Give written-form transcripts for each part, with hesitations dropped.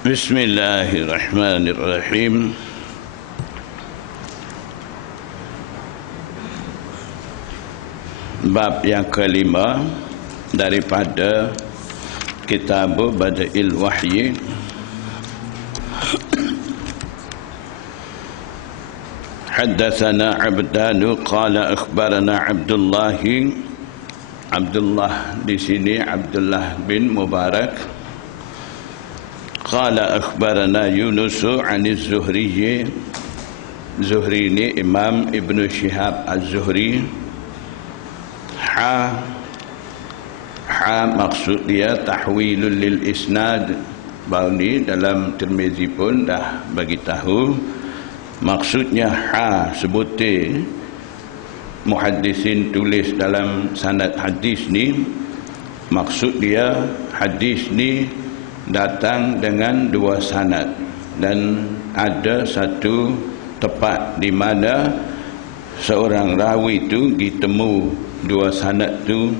Bismillahirrahmanirrahim. Bab yang kelima daripada Kitab Bada'il Wahyi. Haddatsana Abdan qala akhbarana Abdullah di sini Abdullah bin Mubarak. Qala akhbarana Yunus an az-Zuhri. Zuhri ini Imam Ibn Shihab Az-Zuhri. Ha maksud dia tahwilul lil isnad. Baru ni dalam Tirmizi pun dah bagi tahu maksudnya ha sebutir muhaddisin tulis dalam sanad hadis ni, maksud dia hadis ni datang dengan dua sanad dan ada satu tempat di mana seorang rawi tu ditemu dua sanad tu.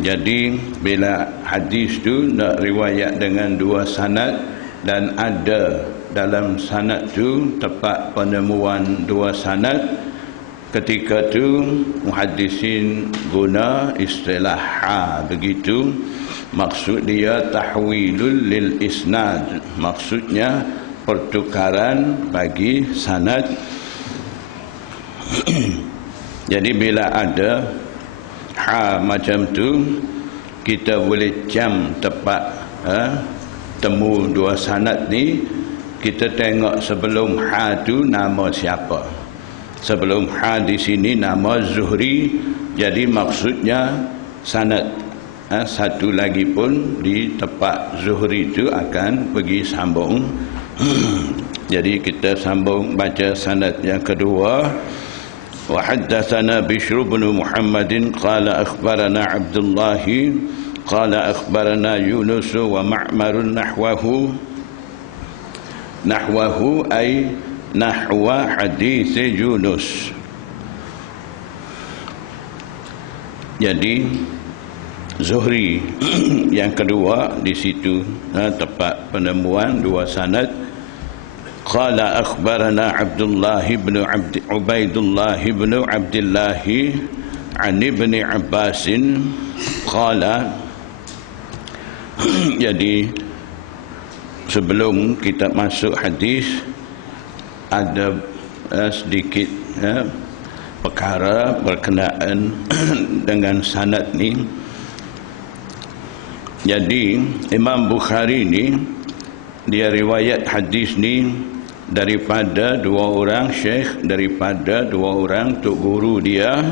Jadi bila hadis tu nak riwayat dengan dua sanad dan ada dalam sanad tu tempat penemuan dua sanad, ketika tu muhaddisin guna istilah ha begitu. Maksud dia tahwilul lil isnad, maksudnya pertukaran bagi sanad. Jadi bila ada ha macam tu, kita boleh jam tepat temu dua sanad ni. Kita tengok sebelum ha tu nama siapa. Sebelum ha di sini nama Zuhri, jadi maksudnya sanad satu lagi pun di tempat Zuhri itu akan pergi sambung. Jadi kita sambung baca sanad yang kedua. Wa haddatsana Bishr bin Muhammadin qala akhbarana Abdullah qala akhbarana Yunus wa Ma'mar nahwahu ay nahwa hadis Yunus. Jadi Zuhri yang kedua di situ tempat penemuan dua sanad. Qala akhbarana Abdullah bin Ubaidullah bin Abdullah an ibn Abbas qala. Jadi sebelum kita masuk hadis ada sedikit perkara berkenaan dengan sanad ni. Jadi Imam Bukhari ni dia riwayat hadis ni daripada dua orang syekh, daripada dua orang tok guru dia.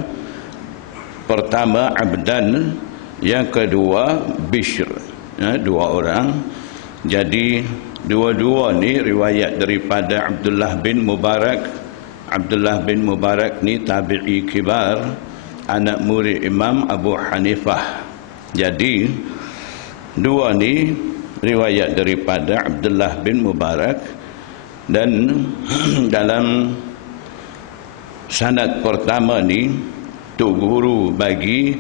Pertama Abdan, yang kedua Bishr, dua orang. Jadi dua-dua ni riwayat daripada Abdullah bin Mubarak. Abdullah bin Mubarak ni tabi'i kibar, anak murid Imam Abu Hanifah. Jadi dua ni riwayat daripada Abdullah bin Mubarak, dan dalam sanad pertama ni tok guru bagi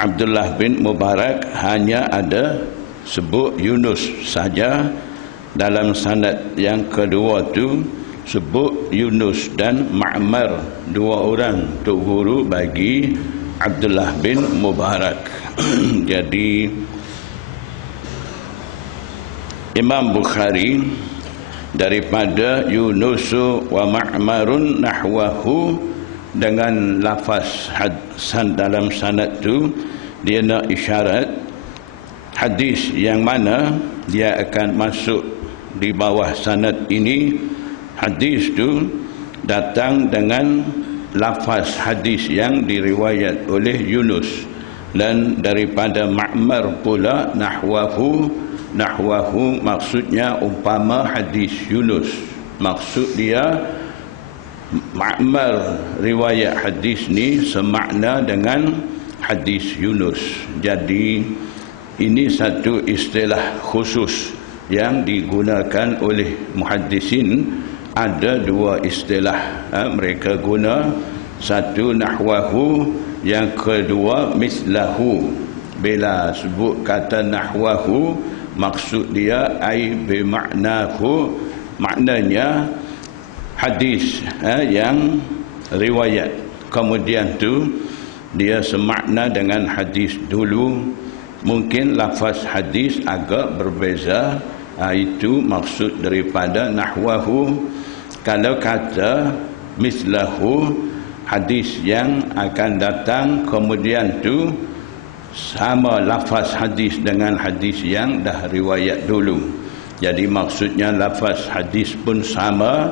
Abdullah bin Mubarak hanya ada sebut Yunus saja. Dalam sanad yang kedua tu sebut Yunus dan Ma'mar, dua orang tok guru bagi Abdullah bin Mubarak. Jadi Imam Bukhari daripada Yunus wa Ma'marun nahwahu, dengan lafaz dalam sanad tu dia nak isyarat hadis yang mana dia akan masuk di bawah sanad ini. Hadis tu datang dengan lafaz hadis yang diriwayat oleh Yunus, dan daripada Ma'mar pula nahwahu maksudnya umpama hadis Yunus. Maksud dia Ma'mar riwayat hadis ni semakna dengan hadis Yunus. Jadi ini satu istilah khusus yang digunakan oleh muhaddisin. Ada dua istilah mereka guna, satu nahwahu, yang kedua mislahu. bila sebut kata nahwahu, maksud dia ai bimaknahu, maknanya hadis yang riwayat kemudian tu dia semakna dengan hadis dulu. Mungkin lafaz hadis agak berbeza, itu maksud daripada nahwahu. Kalau kata mislahu, hadis yang akan datang kemudian tu sama lafaz hadis dengan hadis yang dah riwayat dulu. Jadi maksudnya lafaz hadis pun sama,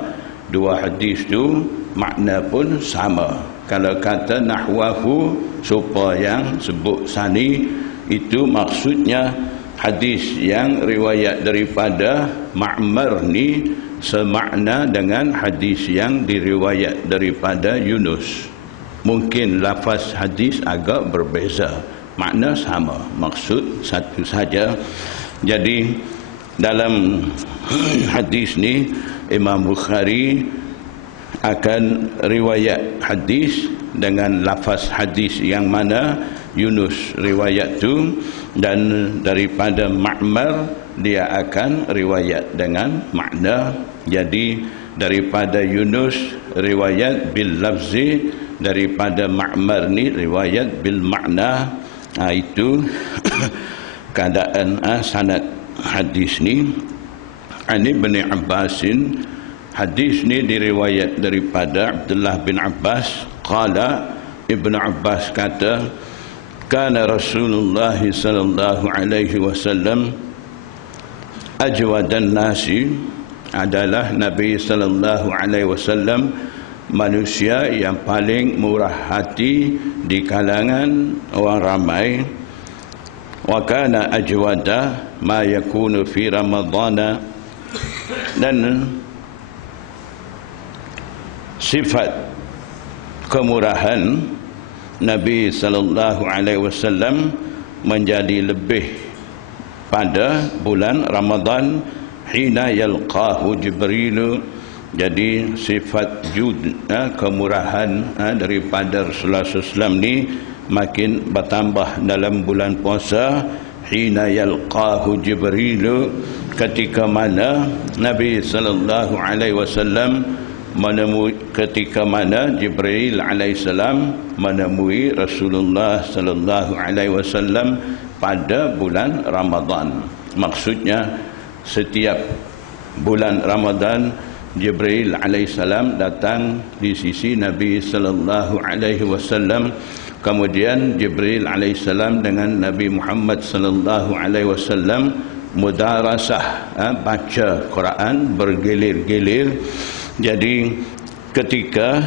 dua hadis tu makna pun sama. Kalau kata nahwahu, serupa yang sebut sani, itu maksudnya hadis yang riwayat daripada Ma'mar ni semakna dengan hadis yang diriwayat daripada Yunus. Mungkin lafaz hadis agak berbeza, makna sama, maksud satu saja. Jadi dalam hadis ni Imam Bukhari akan riwayat hadis dengan lafaz hadis yang mana Yunus riwayat tu, dan daripada Ma'mar dia akan riwayat dengan makna. Jadi daripada Yunus riwayat bil lafzi, daripada Ma'mar ni riwayat bil makna. Itu keadaan sanad hadis ni. Ani bin Abbasin, hadis ni diriwayat daripada Abdullah bin Abbas. Qala, Ibn Abbas kata, kana Rasulullah sallallahu alaihi wasallam ajwadan nasi, adalah Nabi sallallahu alaihi wasallam manusia yang paling murah hati di kalangan orang ramai. Wa kana ajwada ma yakunu fi ramadhana, dan sifat kemurahan Nabi sallallahu alaihi wasallam menjadi lebih pada bulan Ramadan. Hina yalqahu Jibril, jadi sifat jud kemurahan daripada Rasulullah SAW ni makin bertambah dalam bulan puasa. Hina yalqahu Jibril, ketika mana Nabi sallallahu alaihi wasallam menemui, ketika mana Jibril alaihissalam menemui Rasulullah sallallahu alaihi wasallam pada bulan Ramadan. Maksudnya setiap bulan Ramadan Jibril alaihissalam datang di sisi Nabi sallallahu alaihi wasallam. Kemudian Jibril alaihissalam dengan Nabi Muhammad sallallahu alaihi wasallam mudarasah, baca Quran bergilir-gilir. Jadi ketika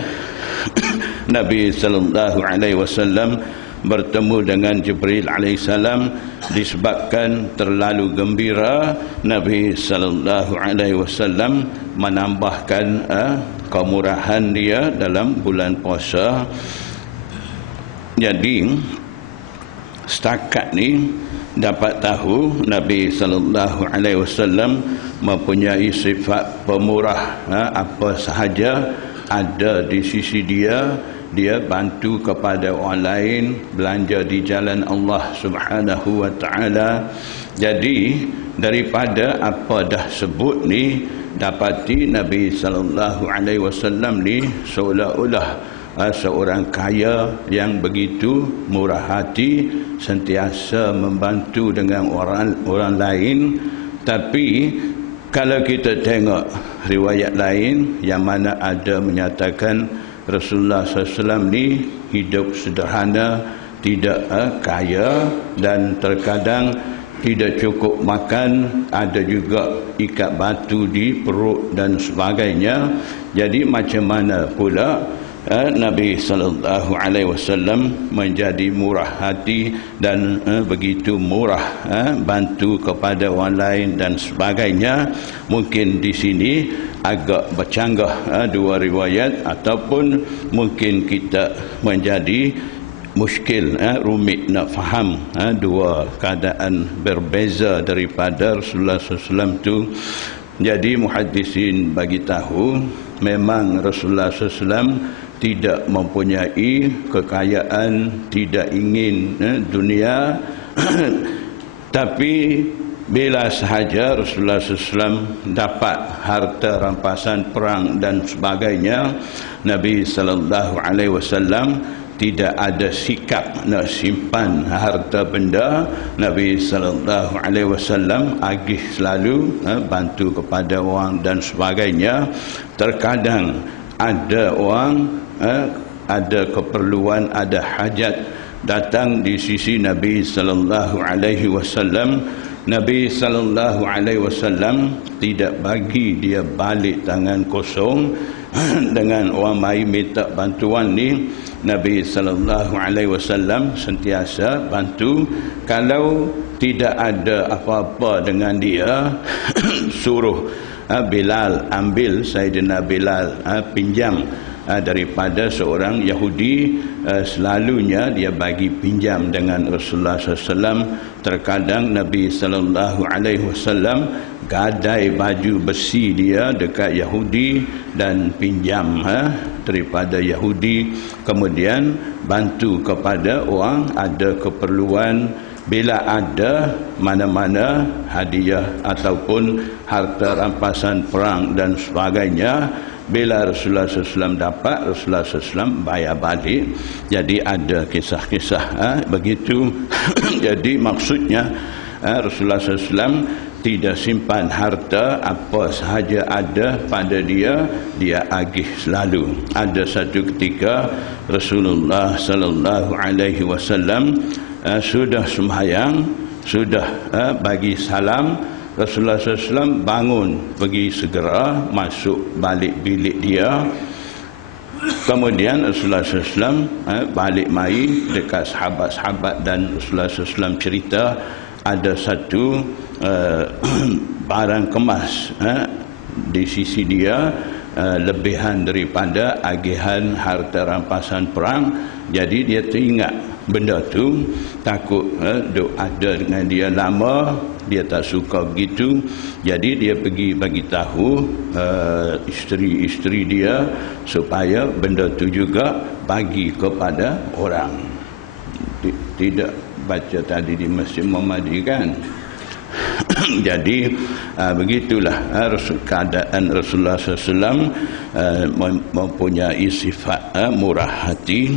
Nabi sallallahu alaihi wasallam bertemu dengan Jibril alaihissalam, disebabkan terlalu gembira, Nabi sallallahu alaihi wasallam menambahkan kemurahan dia dalam bulan puasa. Jadi setakat ni dapat tahu Nabi sallallahu alaihi wasallam mempunyai sifat pemurah. Apa sahaja ada di sisi dia, dia bantu kepada orang lain, belanja di jalan Allah Subhanahu wa taala. Jadi daripada apa dah sebut ni, dapati Nabi sallallahu alaihi wasallam ni seolah-olah seorang kaya yang begitu murah hati, sentiasa membantu dengan orang lain. Tapi kalau kita tengok riwayat lain yang mana ada menyatakan Rasulullah SAW ni hidup sederhana, tidak kaya, dan terkadang tidak cukup makan, ada juga ikat batu di perut dan sebagainya. Jadi macam mana pula Nabi sallallahu alaihi wasallam menjadi murah hati dan begitu murah bantu kepada orang lain dan sebagainya. Mungkin di sini agak bercanggah dua riwayat, ataupun mungkin kita menjadi muskil, rumit nak faham dua keadaan berbeza daripada Rasulullah SAW tu. Jadi muhaddisin bagi tahu memang Rasulullah SAW tidak mempunyai kekayaan, tidak ingin dunia, Tapi bila sahaja Rasulullah SAW dapat harta rampasan perang dan sebagainya, Nabi SAW tidak ada sikap nak simpan harta benda. Nabi SAW agih selalu bantu kepada orang dan sebagainya. Terkadang ada orang ada keperluan, ada hajat datang di sisi Nabi SAW. Nabi SAW tidak bagi dia balik tangan kosong dengan orang mai minta bantuan ni. Nabi SAW sentiasa bantu. Kalau tidak ada apa-apa dengan dia, suruh Bilal ambil, Sayyidina Bilal pinjam daripada seorang Yahudi. Selalunya dia bagi pinjam dengan Rasulullah SAW. Terkadang Nabi SAW gadai baju besi dia dekat Yahudi dan pinjam daripada Yahudi, kemudian bantu kepada orang ada keperluan. Bila ada mana-mana hadiah ataupun harta rampasan perang dan sebagainya, bila Rasulullah SAW dapat, Rasulullah SAW bayar balik. Jadi ada kisah-kisah begitu. Jadi maksudnya Rasulullah SAW tidak simpan harta, apa sahaja ada pada dia, dia agih selalu. Ada satu ketika Rasulullah SAW sudah sembahyang, sudah bagi salam. Rasulullah SAW bangun, pergi segera masuk balik bilik dia. Kemudian Rasulullah SAW balik mai dekat sahabat-sahabat, dan Rasulullah SAW cerita ada satu barang kemas di sisi dia, lebihan daripada agihan harta rampasan perang. Jadi dia teringat benda tu, takut duk ada dengan dia lama, dia tak suka begitu. Jadi dia pergi bagi tahu isteri-isteri dia supaya benda tu juga bagi kepada orang. Tidak baca tadi di Masjid Muhammadi kan. Jadi begitulah keadaan Rasulullah SAW mempunyai sifat murah hati.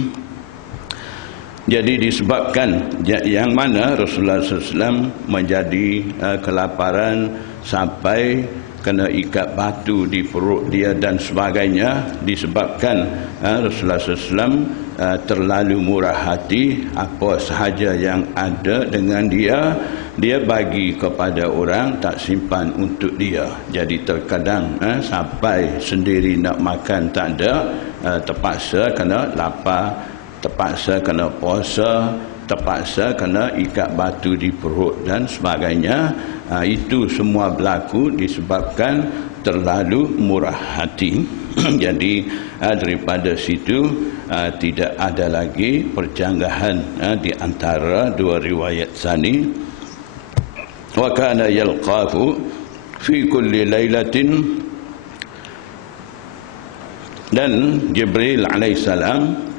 Jadi disebabkan yang mana Rasulullah SAW menjadi kelaparan sampai kena ikat batu di perut dia dan sebagainya, disebabkan Rasulullah SAW terlalu murah hati. Apa sahaja yang ada dengan dia, dia bagi kepada orang, tak simpan untuk dia. Jadi terkadang sampai sendiri nak makan tak ada, terpaksa kena lapar, terpaksa kena puasa, terpaksa kena ikat batu di perut dan sebagainya. Itu semua berlaku disebabkan terlalu murah hati. Jadi daripada situ tidak ada lagi perjanggahan di antara dua riwayat sani. Wa kana yalqahu fi kulli lailatin, dan Jibril alaihissalam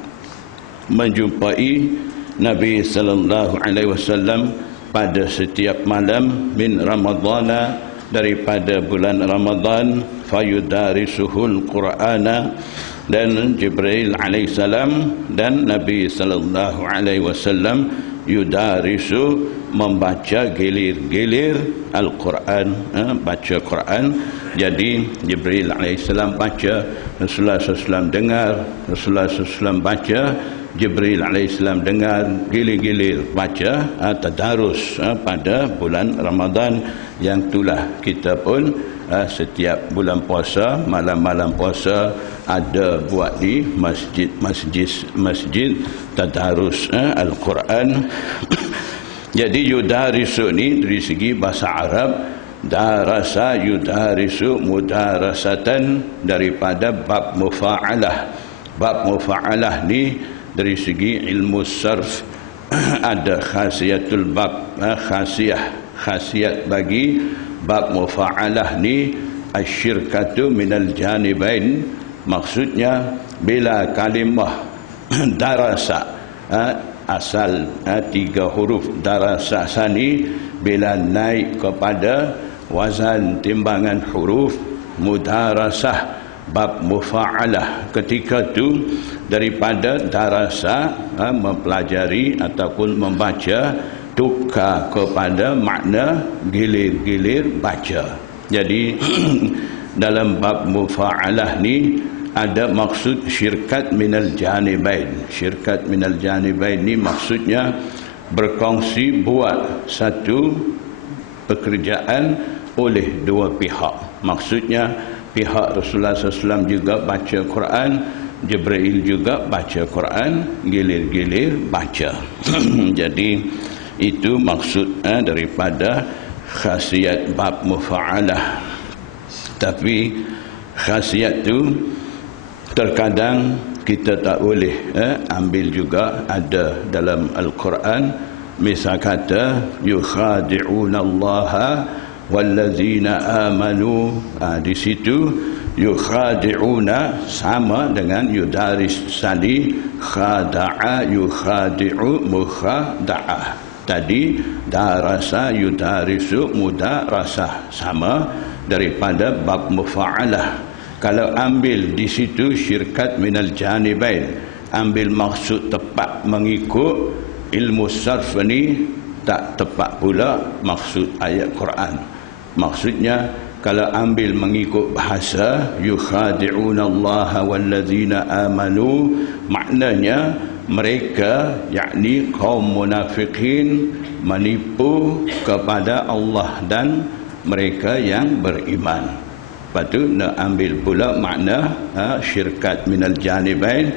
menjumpai Nabi sallallahu alaihi wasallam pada setiap malam min Ramadhana, daripada bulan Ramadan, fayudarisuhul Qur'ana, dan Jibril alaihissalam dan Nabi sallallahu alaihi wasallam yudarisu, membaca gilir-gilir Al-Quran, baca Quran. Jadi Jibril alaihissalam baca, Rasulullah SAW dengar, Rasulullah SAW baca, Jibril alaihissalam dengar, gilir-gilir baca, tadarus pada bulan Ramadan. Yang itulah kita pun setiap bulan puasa, malam-malam puasa ada buat di masjid tadarus Al-Quran. Jadi yudarisu ni dari segi bahasa Arab, darasa yudarisu mudarasatan, daripada bab mufa'alah. Bab mufa'alah ni dari segi ilmu sarf ada khasiatul bab, khasiat bagi bab mufa'alah ni, asyirkatu minal janibain. Maksudnya bila kalimah darasa asal 3 huruf darasah sani bila naik kepada wazan timbangan huruf mudarasah bab mufa'alah, ketika tu daripada darasah mempelajari ataupun membaca tukar kepada makna gilir-gilir baca. Jadi dalam bab mufa'alah ni ada maksud syirkat minal janibain. Syirkat minal janibain ni maksudnya berkongsi buat satu pekerjaan oleh dua pihak. Maksudnya pihak Rasulullah SAW juga baca Quran, Jibril juga baca Quran, gilir-gilir baca. Jadi itu maksud daripada khasiat bab mufa'alah. Tapi khasiat tu terkadang kita tak boleh ambil juga, ada dalam Al-Quran. Misal kata yukhadi'una allaha wallazina amanu, di situ yukhadi'una sama dengan yudaris sali, khada'a yukhadi'u mukhada'ah. Tadi darasa yudarisu mudarasah, sama daripada bab mufa'alah. Kalau ambil di situ syirkat minal janibain, ambil maksud tepat mengikut ilmu sarf ni, tak tepat pula maksud ayat Quran. Maksudnya kalau ambil mengikut bahasa yukhadi'una allaha wallazina amanu, maknanya mereka, yakni kaum munafikin, menipu kepada Allah dan mereka yang beriman. Lepas tu nak ambil pula makna syirkat minal janibain.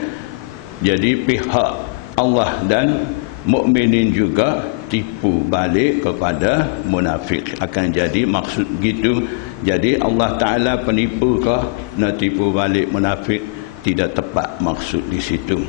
Jadi pihak Allah dan mukminin juga tipu balik kepada munafik. Akan jadi maksud gitu. Jadi Allah Ta'ala penipu ke nak tipu balik munafik? Tidak tepat maksud di situ.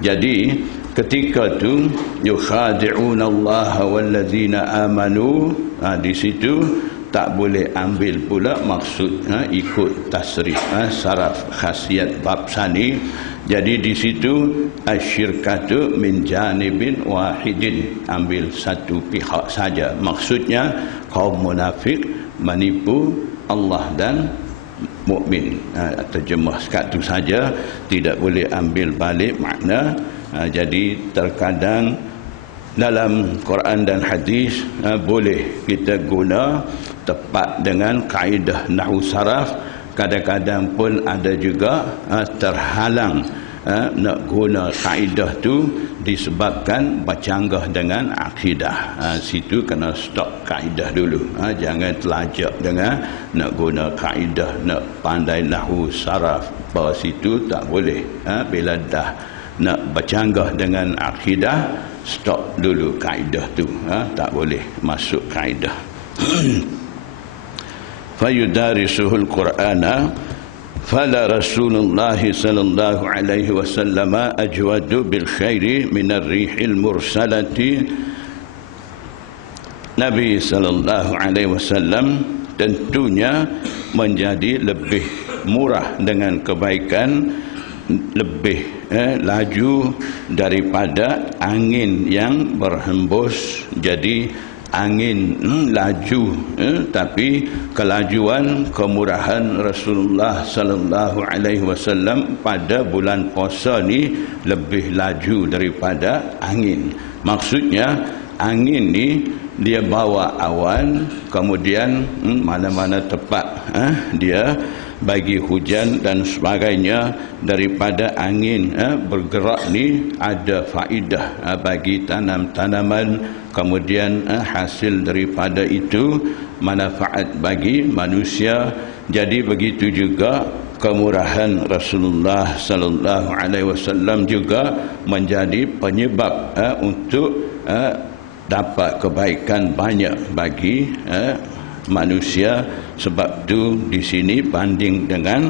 Jadi ketika tu yukhadi'una allaha wallazina amanu, di situ tak boleh ambil pula maksud ikut tasrif saraf khasiat bab sani. Jadi di situ asyirkatu min janibin wahidin, ambil satu pihak saja. Maksudnya kaum munafik menipu Allah dan mukmin. Terjemah sekat tu saja, tidak boleh ambil balik makna. Jadi terkadang dalam Quran dan hadis boleh kita guna tepat dengan kaedah nahwu saraf. Kadang-kadang pun ada juga terhalang nak guna kaedah tu disebabkan bercanggah dengan akidah. Situ kena stop kaedah dulu. Jangan telajak dengan nak guna kaedah, nak pandai nahwu saraf. Bahawa situ tak boleh. Bila dah nak bercanggah dengan akidah, stop dulu kaedah tu. Tak boleh masuk kaedah. Fayudarisuhul Qur'ana fala Rasulullah sallallahu alaihi wasallam ajwadu bil khairi minar rihil mursalati. Nabi sallallahu alaihi wasallam tentunya menjadi lebih murah dengan kebaikan, lebih laju daripada angin yang berhembus. Jadi angin laju, tapi kelajuan kemurahan Rasulullah sallallahu alaihi wasallam pada bulan puasa ni lebih laju daripada angin. Maksudnya angin ni dia bawa awan, kemudian mana-mana tepat dia bagi hujan dan sebagainya. Daripada angin bergerak ni ada faedah bagi tanam-tanaman, kemudian hasil daripada itu manfaat bagi manusia. Jadi begitu juga kemurahan Rasulullah sallallahu alaihi wasallam juga menjadi penyebab untuk dapat kebaikan banyak bagi manusia. Sebab tu di sini banding dengan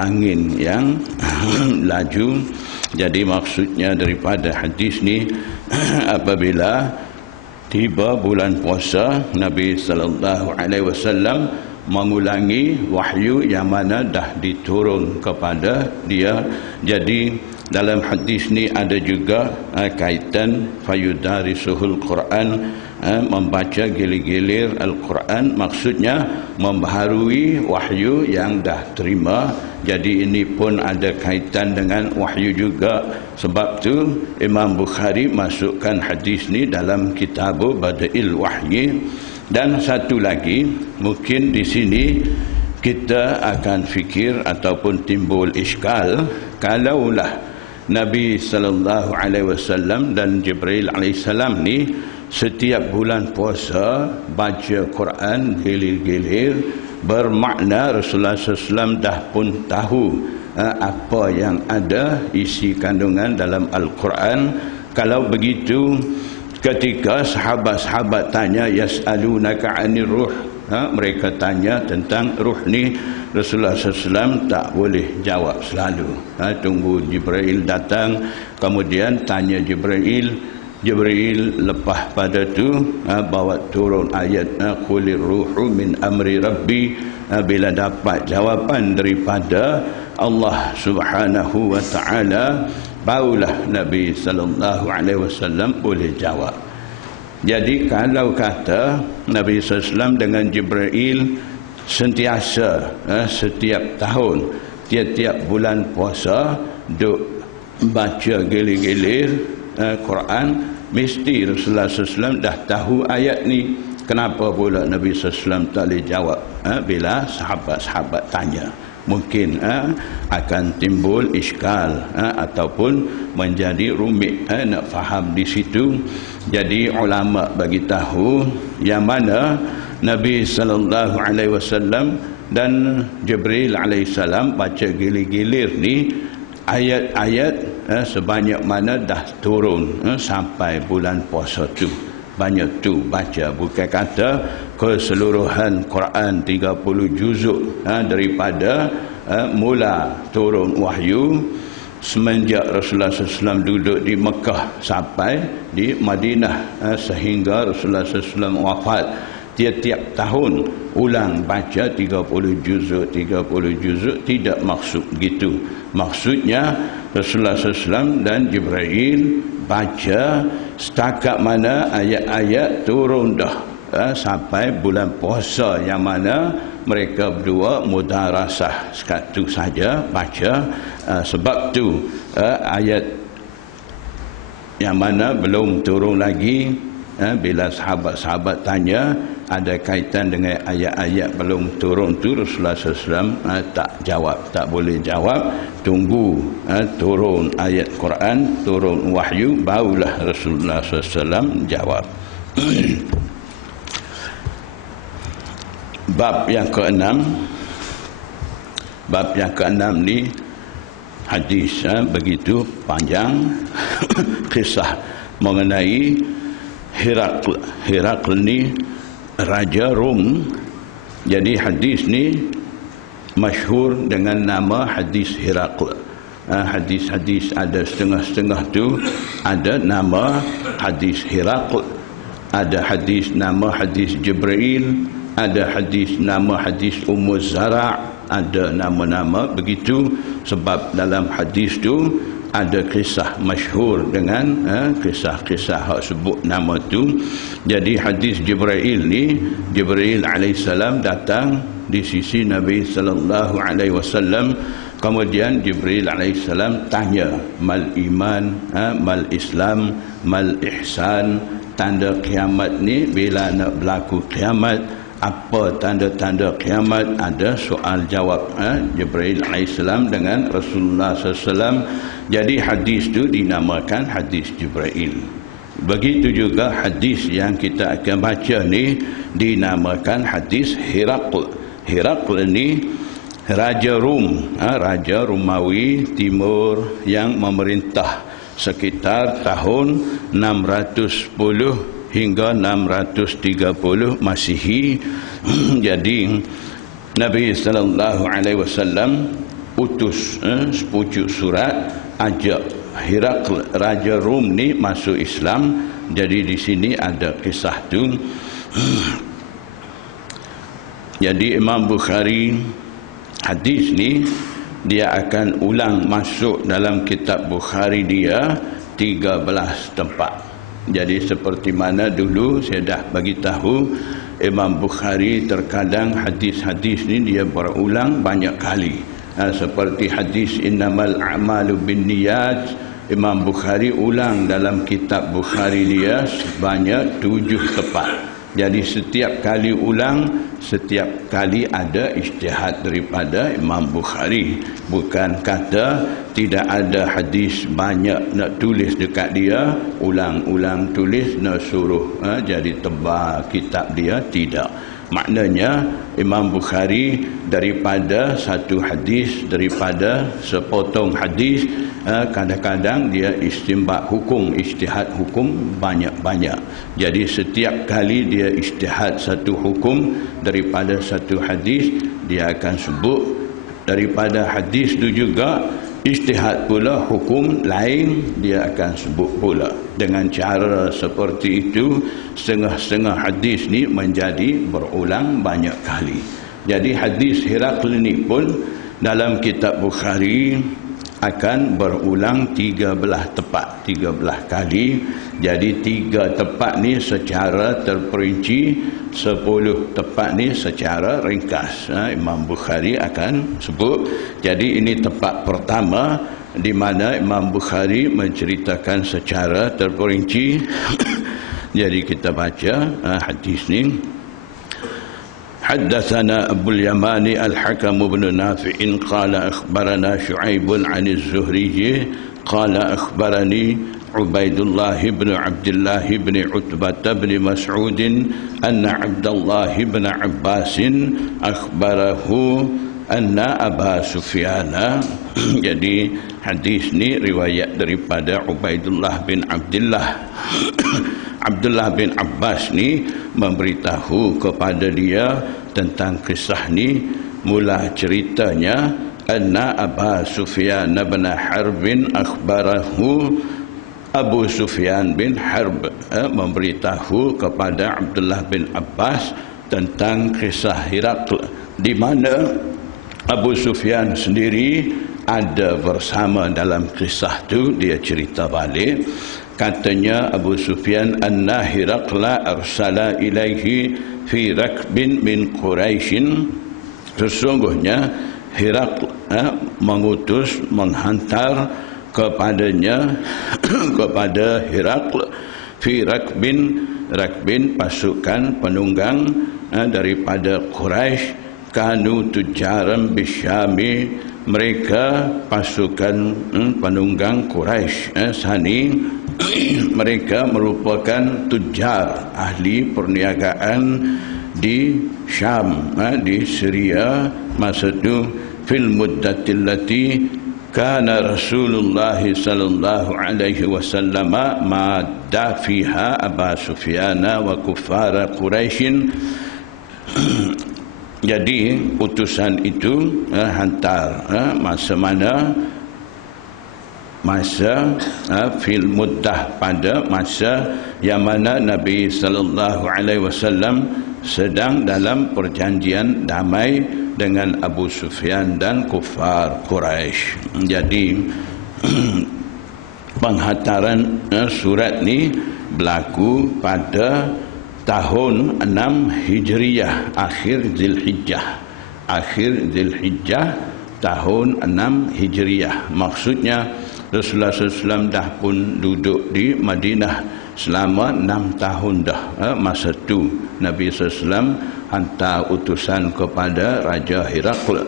angin yang laju. Jadi maksudnya daripada hadis ni, apabila tiba bulan puasa, Nabi sallallahu alaihi wasallam mengulangi wahyu yang mana dah diturun kepada dia. Jadi dalam hadis ni ada juga kaitan fayudarisuhul Quran, membaca gilir-gilir Al-Quran, maksudnya membaharui wahyu yang dah terima. Jadi ini pun ada kaitan dengan wahyu juga. Sebab tu Imam Bukhari masukkan hadis ni dalam Kitabu Bada'il Wahyi. Dan satu lagi, mungkin di sini kita akan fikir ataupun timbul iskal, kalaulah Nabi sallallahu alaihi wasallam dan Jibril alaihi salam ni setiap bulan puasa baca Quran gilir-gilir, bermakna Rasulullah SAW dah pun tahu apa yang ada isi kandungan dalam Al-Quran. Kalau begitu, ketika sahabat-sahabat tanya yas'alunaka 'anir ruh, mereka tanya tentang ruh ni, Rasulullah SAW tak boleh jawab selalu. Tunggu Jibril datang, kemudian tanya Jibril lepas pada tu bawa turun ayat qulir ruhu min amri rabbi. Bila dapat jawapan daripada Allah Subhanahu wa taala, barulah Nabi sallallahu alaihi wasallam boleh jawab. Jadi kalau kata Nabi SAW dengan Jibril sentiasa setiap tahun, tiap-tiap bulan puasa duk baca gilir-gilir Quran, mesti Rasulullah SAW dah tahu ayat ni. Kenapa pula Nabi SAW tak boleh jawab bila sahabat-sahabat tanya? Mungkin akan timbul iskal ataupun menjadi rumit nak faham di situ. Jadi ulama bagi tahu yang mana Nabi sallallahu alaihi wasallam dan Jibril alaihi salam baca gilir-gilir ni, ayat-ayat sebanyak mana dah turun sampai bulan puasa tu. Banyak tu baca, bukan kata keseluruhan Quran 30 juzuk daripada mula turun wahyu semenjak Rasulullah SAW duduk di Mekah sampai di Madinah, sehingga Rasulullah SAW wafat. Tiap-tiap tahun ulang baca 30 juzuk tidak maksud gitu. Maksudnya Rasulullah SAW dan Jibril baca setakat mana ayat-ayat turun dah sampai bulan puasa, yang mana mereka berdua mudarasah sekatu saja baca. Sebab tu ayat yang mana belum turun lagi, bila sahabat-sahabat tanya ada kaitan dengan ayat-ayat belum turun tu, Rasulullah SAW tak jawab, tak boleh jawab. Tunggu turun ayat Quran, turun wahyu, barulah Rasulullah SAW jawab. Bab yang ke-6, bab yang ke-6 ni hadis begitu panjang. Kisah mengenai Herakl ni Raja Rom. Jadi hadis ni masyhur dengan nama hadis Herakl. Hadis-hadis ada setengah-setengah tu ada nama hadis Herakl, ada hadis nama hadis Jibril, ada hadis nama hadis Ummu Zara', ada nama-nama begitu. Sebab dalam hadis tu ada kisah masyhur dengan kisah-kisah hak sebut nama tu. Jadi hadis Jibril ni, Jibril alaihissalam datang di sisi Nabi sallallahu alaihi wasallam. Kemudian Jibril alaihissalam tanya, mal iman, mal Islam, mal ihsan, tanda kiamat ni bila nak berlaku kiamat, apa tanda-tanda kiamat? Ada soal jawab Jibril alaihissalam dengan Rasulullah SAW. Jadi hadis tu dinamakan hadis Jibril. Begitu juga hadis yang kita akan baca ni dinamakan hadis Herakl. Herakl ni Raja Rom, Raja Romawi Timur yang memerintah sekitar tahun 610 hingga 630 Masihi. Jadi Nabi sallallahu alaihi wasallam utus sepucuk surat ajak Herakl Raja Rom ni masuk Islam. Jadi di sini ada kisah tu. Jadi Imam Bukhari hadis ni dia akan ulang masuk dalam kitab Bukhari dia 13 tempat. Jadi seperti mana dulu saya dah bagi tahu, Imam Bukhari terkadang hadis-hadis ni dia berulang banyak kali. Seperti hadis innamal a'malu binniyat, Imam Bukhari ulang dalam kitab Bukhari dia sebanyak 7 tempat. Jadi setiap kali ulang, setiap kali ada ijtihad daripada Imam Bukhari. Bukan kata tidak ada hadis banyak nak tulis dekat dia, ulang-ulang tulis nak suruh jadi tebal kitab dia, tidak. Maknanya Imam Bukhari daripada satu hadis, daripada sepotong hadis, kadang-kadang dia istinbat hukum, ijtihad hukum banyak-banyak. Jadi setiap kali dia ijtihad satu hukum daripada satu hadis, dia akan sebut daripada hadis itu juga ijtihad pula hukum lain dia akan sebut pula. Dengan cara seperti itu, setengah-setengah hadis ni menjadi berulang banyak kali. Jadi hadis Herakl ni pun dalam kitab Bukhari akan berulang 13 tepat, 13 kali. Jadi 3 tepat ni secara terperinci, 10 tepat ni secara ringkas. Imam Bukhari akan sebut. Jadi ini tepat pertama di mana Imam Bukhari menceritakan secara terperinci. Jadi kita baca hadis ni. حدثنا أبو اليمان الحكم بن نافع قال أخبرنا شعيب عن الزهري قال أخبرني عبيد الله بن عبد الله بن عتبة بن مسعود أن عبد الله بن عباس أخبره أن أبا سفيان. Jadi hadis ni riwayat daripada Ubaidullah bin Abdullah. Abdullah bin Abbas ni memberitahu kepada dia tentang kisah ni. Mula ceritanya, anna Aba Sufyan bin Harb akhbarahu, Abu Sufyan bin Harb memberitahu kepada Abdullah bin Abbas tentang kisah Herakl, di mana Abu Sufyan sendiri ada bersama dalam kisah tu. Dia cerita balik, katanya Abu Sufyan, anna Herakla arsala ilaihi fi rakbin min Quraisyin, sesungguhnya Herakl mengutus, menghantar kepadanya kepada Herakl fi rakbin, rakbin pasukan penunggang daripada Quraisy, kanu tujaran bisyami, mereka pasukan penunggang Quraisy sani mereka merupakan tujar, ahli perniagaan di Syam, di Syria masa itu. Fil muddatil lati kana Rasulullah sallallahu alaihi wasallam madda fiha Aba Sufyan wa kuffar Quraisy. Jadi utusan itu hantar masa mana? Masa fil muddah, pada masa yang mana Nabi sallallahu alaihi wasallam sedang dalam perjanjian damai dengan Abu Sufyan dan kufar Quraisy. Jadi penghantaran surat ni berlaku pada tahun 6 Hijriyah, akhir Zulhijjah. Akhir Zulhijjah tahun 6 Hijriyah. Maksudnya Rasulullah SAW dah pun duduk di Madinah selama 6 tahun dah. Masa tu Nabi SAW hantar utusan kepada Raja Herakl,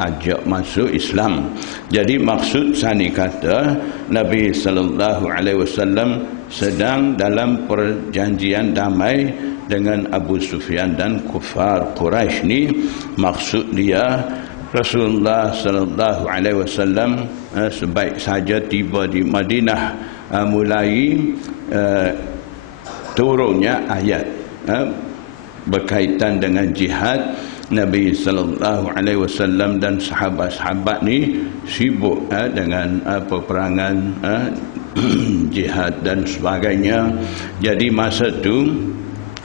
ajak masuk Islam. Jadi maksud sani kata Nabi SAW sedang dalam perjanjian damai dengan Abu Sufyan dan kufar Quraisy ni. Maksud dia Rasulullah sallallahu alaihi wasallam sebaik saja tiba di Madinah, mulai turunnya ayat berkaitan dengan jihad. Nabi sallallahu alaihi wasallam dan sahabat-sahabat ni sibuk dengan peperangan, jihad dan sebagainya. Jadi masa tu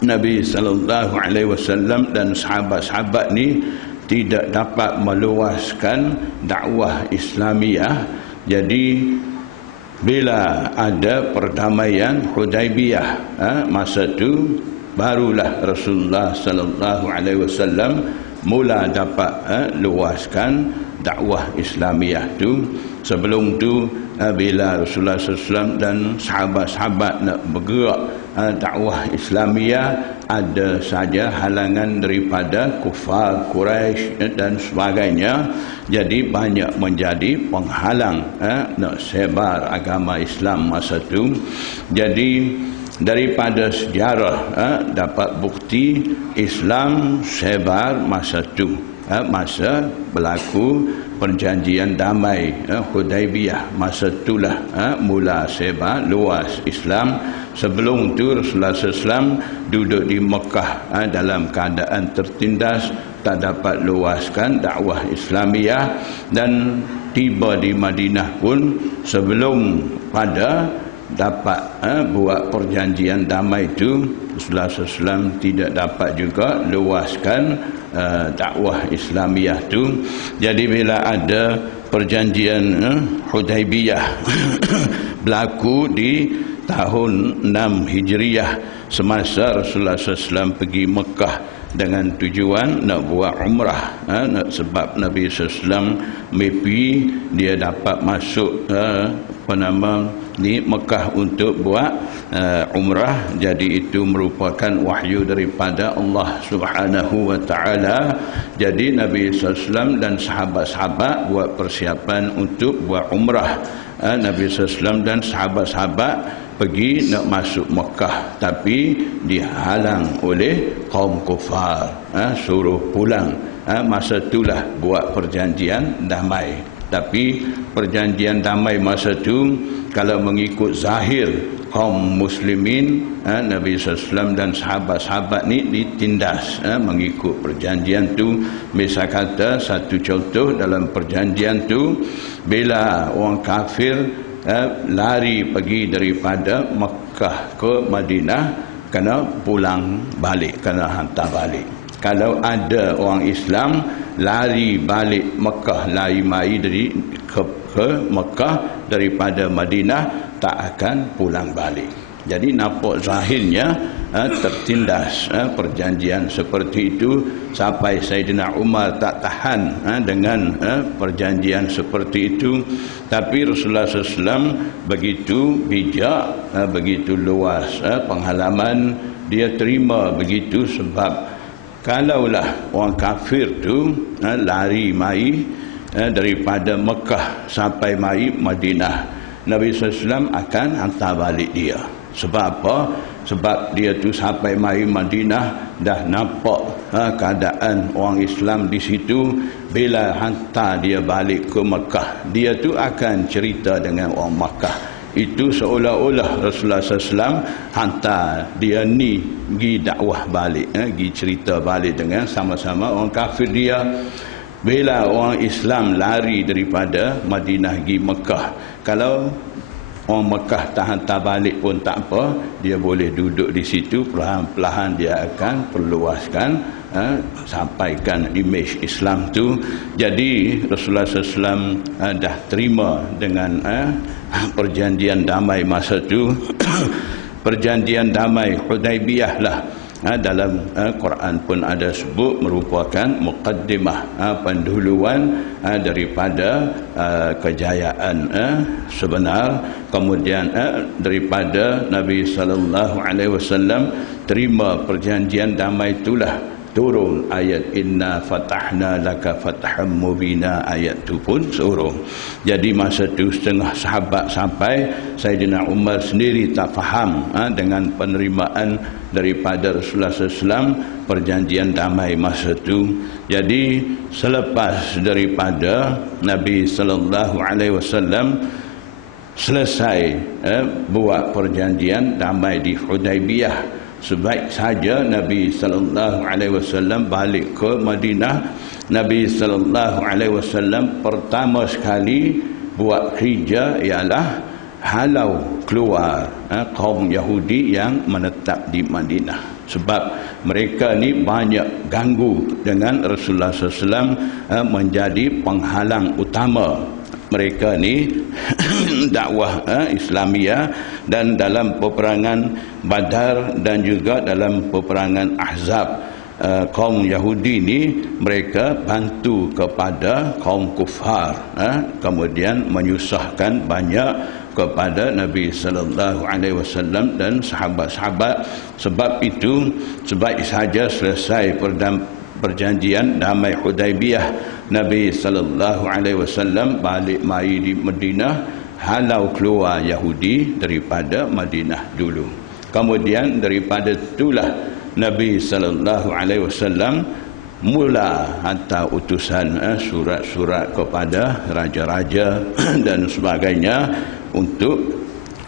Nabi sallallahu alaihi wasallam dan sahabat-sahabat ni tidak dapat meluaskan dakwah Islamiah. Jadi bila ada perdamaian Hudaibiyah, masa tu barulah Rasulullah sallallahu alaihi wasallam mula dapat luaskan dakwah Islamiah tu. Sebelum tu bila Rasulullah SAW dan sahabat-sahabat nak bergerak dakwah Islamiah, ada saja halangan daripada kufar Quraisy dan sebagainya. Jadi banyak menjadi penghalang nak sebar agama Islam masa tu. Jadi daripada sejarah dapat bukti Islam sebar masa tu, masa berlaku perjanjian damai Hudaibiyah. Masa itulah mula sebar luas Islam. Sebelum tu Rasulullah SAW duduk di Mekah dalam keadaan tertindas, tak dapat luaskan dakwah Islamiah. Dan tiba di Madinah pun sebelum pada dapat buat perjanjian damai itu, Rasulullah SAW tidak dapat juga luaskan dakwah Islamiah tu. Jadi bila ada perjanjian Hudaibiyah berlaku di tahun 6 Hijriah, semasa Rasulullah SAW pergi Mekah dengan tujuan nak buat umrah, sebab Nabi SAW mimpi dia dapat masuk di Mekah untuk buat umrah. Jadi itu merupakan wahyu daripada Allah Subhanahu wa taala. Jadi Nabi SAW dan sahabat-sahabat buat persiapan untuk buat umrah. Nabi SAW dan sahabat-sahabat pergi nak masuk Mekah, tapi dihalang oleh kaum kufar, suruh pulang. Masa itulah buat perjanjian damai. Tapi perjanjian damai masa itu, kalau mengikut zahir kaum muslimin, Nabi SAW dan sahabat-sahabat ni ditindas mengikut perjanjian tu. Misal kata, satu contoh dalam perjanjian tu, bila orang kafir lari pergi daripada Mekah ke Madinah, kena pulang balik, kena hantar balik. Kalau ada orang Islam lari balik Mekah, lari mai ke Mekah daripada Madinah, tak akan pulang balik. Jadi nampak zahirnya tertindas perjanjian seperti itu, sampai Sayyidina Umar tak tahan dengan perjanjian seperti itu. Tapi Rasulullah SAW begitu bijak, begitu luas pengalaman, dia terima begitu. Sebab kalaulah orang kafir tu lari mai daripada Mekah sampai mai Madinah, Nabi SAW akan hantar balik dia. Sebab apa? Sebab dia tu sampai mai Madinah dah nampak keadaan orang Islam di situ. Bila hantar dia balik ke Mekah, dia tu akan cerita dengan orang Mekah. Itu seolah-olah Rasulullah SAW hantar dia ni pergi dakwah balik, pergi cerita balik dengan sama-sama orang kafir dia. Bila orang Islam lari daripada Madinah pergi Mekah, kalau orang Mekah tak hantar balik pun tak apa, dia boleh duduk di situ, perlahan-perlahan dia akan perluaskan, sampaikan imej Islam tu. Jadi Rasulullah SAW dah terima dengan perjanjian damai masa tu. Perjanjian damai Hudaibiyah lah, dalam Quran pun ada sebut, merupakan muqaddimah, pendahuluan daripada kejayaan sebenar. Kemudian daripada Nabi sallallahu alaihi wasallam terima perjanjian damai itulah turun ayat inna fatahna laka fatham mubina. Ayat tu pun turun. Jadi masa tu setengah sahabat sampai, Sayyidina Umar sendiri tak faham dengan penerimaan daripada Rasulullah SAW perjanjian damai masa tu. Jadi selepas daripada Nabi sallallahu alaihi wasallam selesai buat perjanjian damai di Hudaibiyah, sebaik saja Nabi sallallahu alaihi wasallam balik ke Madinah. Nabi sallallahu alaihi wasallam pertama sekali buat kerja ialah halau keluar kaum Yahudi yang menetap di Madinah. sebab mereka ni banyak ganggu dengan Rasulullah SAW, menjadi penghalang utama mereka ni dakwah Islamiah, dan dalam peperangan Badar dan juga dalam peperangan Ahzab, kaum Yahudi ni mereka bantu kepada kaum kufar, kemudian menyusahkan banyak kepada Nabi sallallahu alaihi wasallam dan sahabat-sahabat. Sebab itu, sebab saja selesai perjanjian damai Hudaibiyah, Nabi sallallahu alaihi wasallam balik mai di Madinah, halau keluar Yahudi daripada Madinah dulu. Kemudian daripada itulah Nabi sallallahu alaihi wasallam mula hantar utusan, surat-surat kepada raja-raja dan sebagainya untuk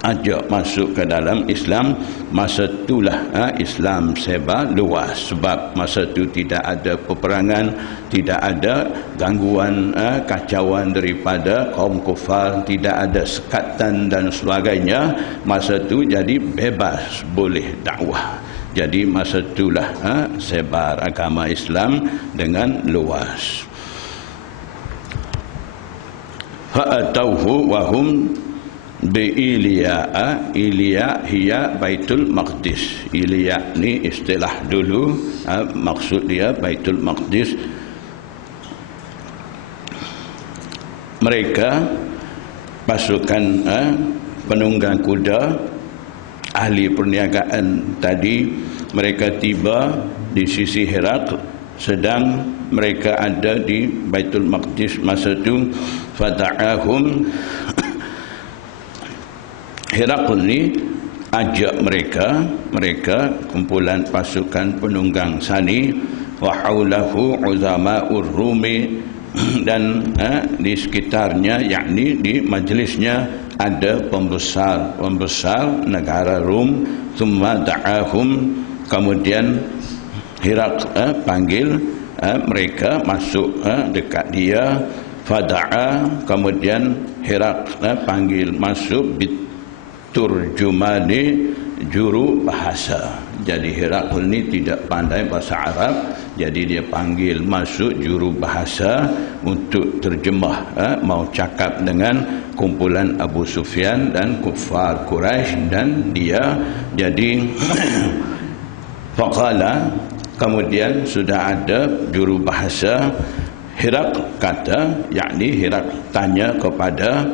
ajak masuk ke dalam Islam. Masa itulah Islam sebar luas, sebab masa itu tidak ada peperangan, tidak ada gangguan kacauan daripada kaum kufar, tidak ada sekatan dan sebagainya. Masa itu jadi bebas boleh dakwah. Jadi masa itulah sebar agama Islam dengan luas. Fa'atauhu wa hum bi'iliya'a. Iliya hiya Baitul Maqdis. Iliya ni istilah dulu, maksud dia Baitul Maqdis. Mereka pasukan penunggang kuda, ahli perniagaan tadi, mereka tiba di sisi Herak, sedang mereka ada di Baitul Maqdis masa itu. Fada'ahum, Herakl ni ajak mereka kumpulan pasukan penunggang Sani, wa haulahu uzama'ur Rumi, dan di sekitarnya, yakni di majlisnya ada pembesar negara Rum. Thumma da'ahum, kemudian Herakl panggil mereka masuk dekat dia. Fada'a, kemudian Herakl panggil masuk turjumani, juru bahasa. Jadi Herakl ni tidak pandai bahasa Arab, jadi dia panggil masuk juru bahasa untuk terjemah, mau cakap dengan kumpulan Abu Sufyan dan kufar Quraisy, dan dia jadi faqala, kemudian sudah ada juru bahasa. Herakl kata, yakni Herakl tanya kepada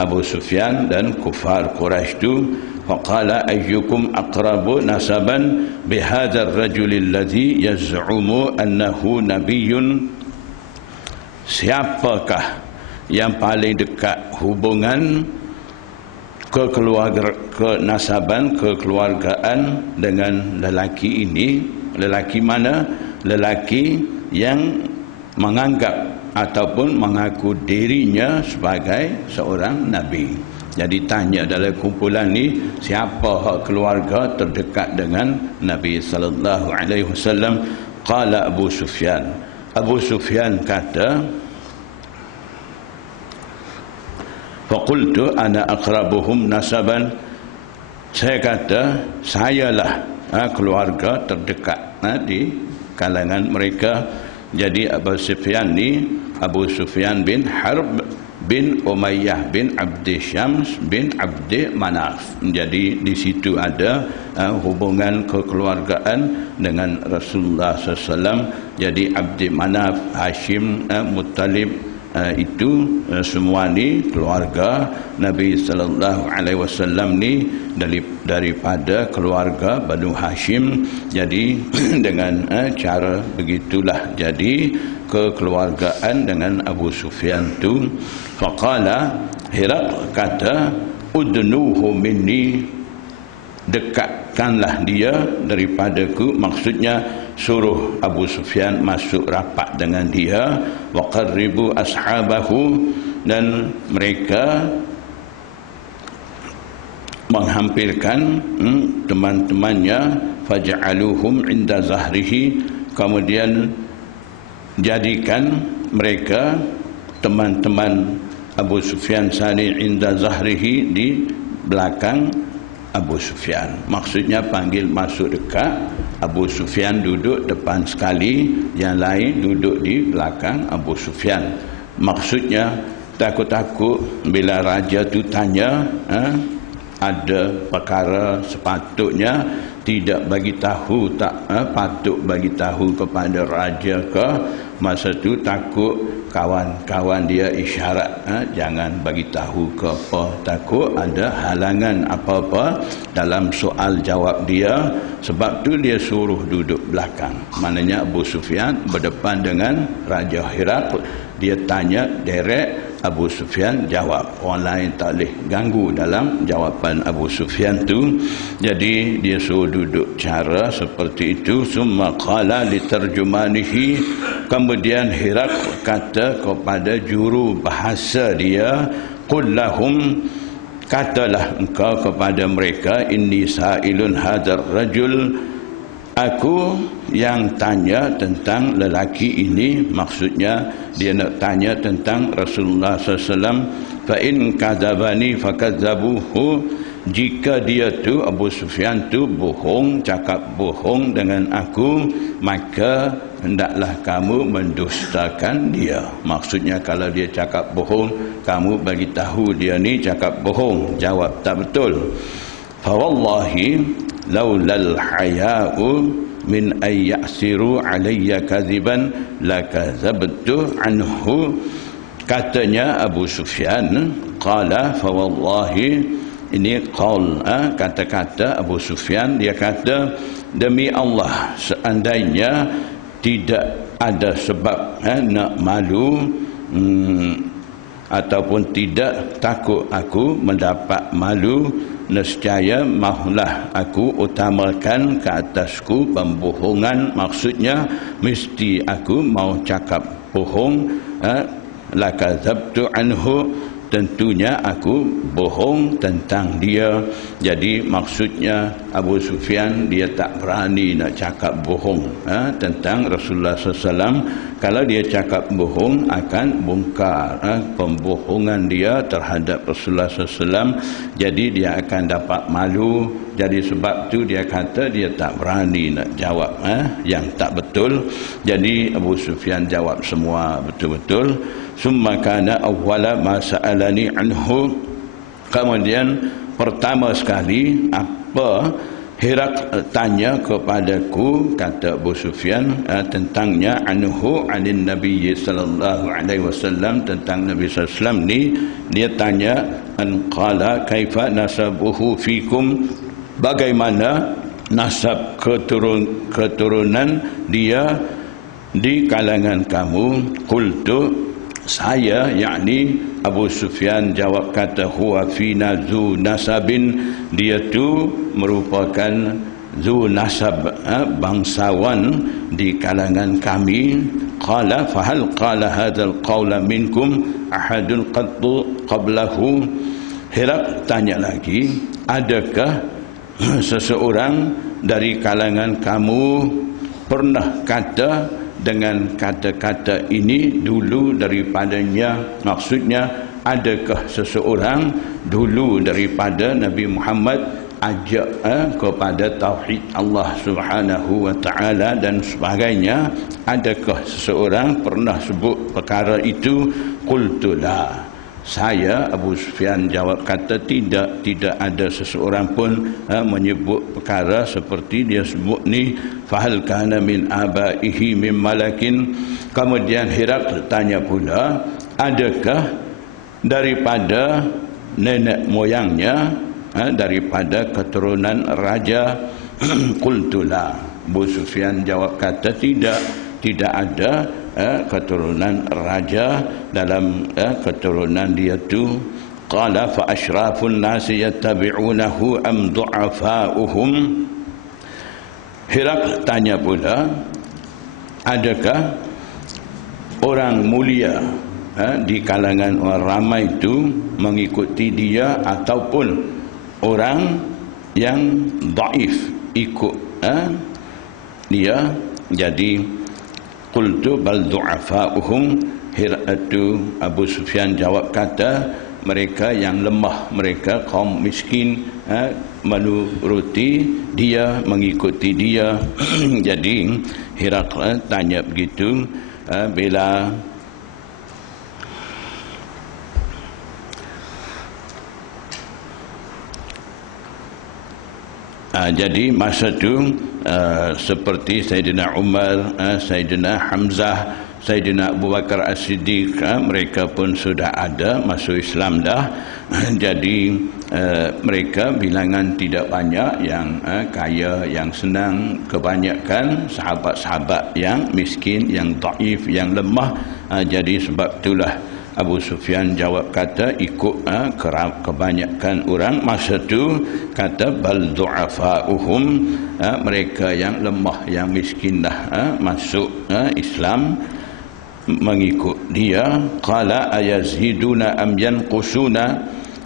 Abu Sufyan dan kufar Quraisy itu, faqala ayyukum aqrabu nasaban bihadzal rajulil ladzi yaz'umu annahu nabiyyun. Siapakah yang paling dekat hubungan kenasaban, kekeluargaan dengan lelaki ini? Lelaki mana? Lelaki yang menganggap ataupun mengaku dirinya sebagai seorang nabi. Jadi tanya dalam kumpulan ni, siapa keluarga terdekat dengan Nabi sallallahu alaihi wasallam? Qala Abu Sufyan. Abu Sufyan kata, faqultu ana aqrabuhum nasaban. Saya kata, sayalah keluarga terdekat di kalangan mereka. Jadi Abu Sufyan ni, Abu Sufyan bin Harb bin Umayyah bin Abdi Syams bin Abdi Manaf. Jadi di situ ada hubungan kekeluargaan dengan Rasulullah SAW. Jadi Abdi Manaf, Hashim, Muttalib, itu semua ni keluarga Nabi sallallahu alaihi wasallam ni, daripada keluarga Banu Hashim. Jadi dengan cara begitulah jadi kekeluargaan dengan Abu Sufyan tu. Faqala, Herakl kata, udnuhu minni, dekatkanlah dia daripadaku. Maksudnya suruh Abu Sufyan masuk rapat dengan dia. Wa qarribu ashabahu, dan mereka menghampirkan teman-temannya. Faj'aluhum inda zahrihi, kemudian jadikan mereka teman-teman Abu Sufyan Sani inda zahrihi, di belakang Abu Sufyan. Maksudnya panggil masuk dekat, Abu Sufyan duduk depan sekali, yang lain duduk di belakang Abu Sufyan. Maksudnya takut-takut bila raja tu tanya, ada perkara sepatutnya tidak bagi tahu, tak patut bagi tahu kepada raja ke, masa tu takut kawan-kawan dia isyarat, jangan bagi tahu ke apa, takut ada halangan apa-apa dalam soal jawab dia. Sebab tu dia suruh duduk belakang. Maknanya Abu Sufyan berdepan dengan Raja Herakl. Dia tanya direct, Abu Sufyan jawab. Orang lain tak boleh ganggu dalam jawapan Abu Sufyan tu. Jadi dia suruh duduk cara seperti itu. Summa qala litarjumanihi, kemudian Herakl kata kepada juru bahasa dia, qul lahum, katalah engkau kepada mereka, inni sa'ilun hadzal rajul, aku yang tanya tentang lelaki ini. Maksudnya dia nak tanya tentang Rasulullah SAW. Fa in kadzabani fakadzabuhu, jika dia tu Abu Sufyan tu bohong, cakap bohong dengan aku, maka hendaklah kamu mendustakan dia. Maksudnya kalau dia cakap bohong, kamu bagi tahu dia ni cakap bohong, jawab tak betul. Fa wallahi laulal haya'u min ay ya'siru alayya kadhiban lakadzabtu anhu. Katanya Abu Sufyan, qala fa wallahi, ini qaul, kata-kata Abu Sufyan, dia kata demi Allah, seandainya tidak ada sebab nak malu, ataupun tidak takut aku mendapat malu, nescaya mahulah aku utamakan ke atasku pembohongan. Maksudnya mesti aku mau cakap bohong, lakadzabtu anhu, tentunya aku bohong tentang dia. Jadi maksudnya Abu Sufyan dia tak berani nak cakap bohong tentang Rasulullah SAW. Kalau dia cakap bohong akan bongkar pembohongan dia terhadap Rasulullah SAW. Jadi dia akan dapat malu. Jadi sebab tu dia kata dia tak berani nak jawab yang tak betul. Jadi Abu Sufyan jawab semua betul-betul. Summa kana awwala ma sa'alani anhu, kemudian pertama sekali apa Herakl tanya kepadaku, kata Abu Sufyan, tentangnya, anhu anin Nabi sallallahu alaihi wasallam, tentang Nabi sallallahu alaihi wasallam ni, dia tanya an qala kaifa nasabuhu fikum, bagaimana nasab keturunan dia di kalangan kamu. Qultu, saya, yakni Abu Sufyan jawab, kata huwa fina zu nasabin, dia tu merupakan zu nasab, bangsawan di kalangan kami. Qala fahal qala hadzal qawla minkum ahadun qattu qablahu. Herakl tanya lagi, adakah seseorang dari kalangan kamu pernah kata dengan kata-kata ini dulu daripadanya? Maksudnya adakah seseorang dulu daripada Nabi Muhammad ajak kepada tauhid Allah Subhanahu wa taala dan sebagainya, adakah seseorang pernah sebut perkara itu? Qultu la, saya, Abu Sufyan jawab, kata tidak ada seseorang pun menyebut perkara seperti dia sebut ni. Fahal kana min abaihi min malakin, kemudian Herakl tanya pula, adakah daripada nenek moyangnya, daripada keturunan raja? Qultu la, Abu Sufyan jawab, kata tidak ada keturunan raja dalam keturunan dia tu. Qala fa asyrafun nasi yattabi'unahu am du'afa'uhum. Herakl tanya pula, adakah orang mulia di kalangan orang ramai itu mengikuti dia, ataupun orang yang dhaif ikut dia? Jadi qultu bal du'afa'uhum, Herakl Abu Sufyan jawab, kata mereka yang lemah, mereka kaum miskin, menuruti dia, mengikuti dia. Jadi Herakles tanya begitu bila jadi masa itu seperti Sayyidina Umar, Sayyidina Hamzah, Sayyidina Abu Bakar As-Siddiq, mereka pun sudah ada masuk Islam dah. Jadi mereka bilangan tidak banyak, yang kaya, yang senang. Kebanyakan sahabat-sahabat yang miskin, yang dhaif, yang lemah. Jadi sebab itulah Abu Sufyan jawab kata ikut kebanyakan orang masa tu, kata bal du'afa'uhum, mereka yang lemah, yang miskin dah masuk Islam, mengikut dia. Qala ayaziduna am yanqusuna.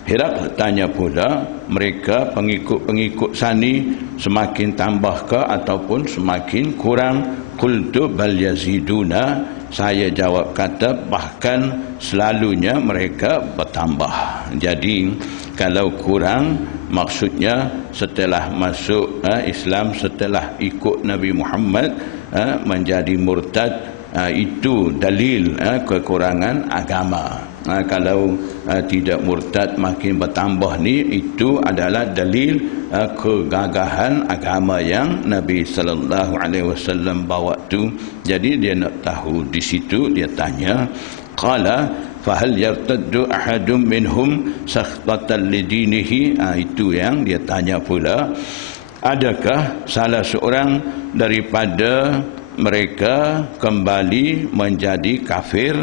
Herakles tanya pula, mereka pengikut-pengikut sani semakin tambahkah ataupun semakin kurang? Qultu bal yaziduna. Saya jawab kata bahkan selalunya mereka bertambah. Jadi kalau kurang, maksudnya setelah masuk Islam, setelah ikut Nabi Muhammad menjadi murtad, itu dalil kekurangan agama. Kalau tidak murtad makin bertambah ni, itu adalah dalil kegagahan agama yang Nabi sallallahu alaihi wasallam bawa tu. Jadi dia nak tahu, di situ dia tanya, qala fahal yartaddu ahadum minhum sakhtatan lidinihi. Itu yang dia tanya pula, adakah salah seorang daripada mereka kembali menjadi kafir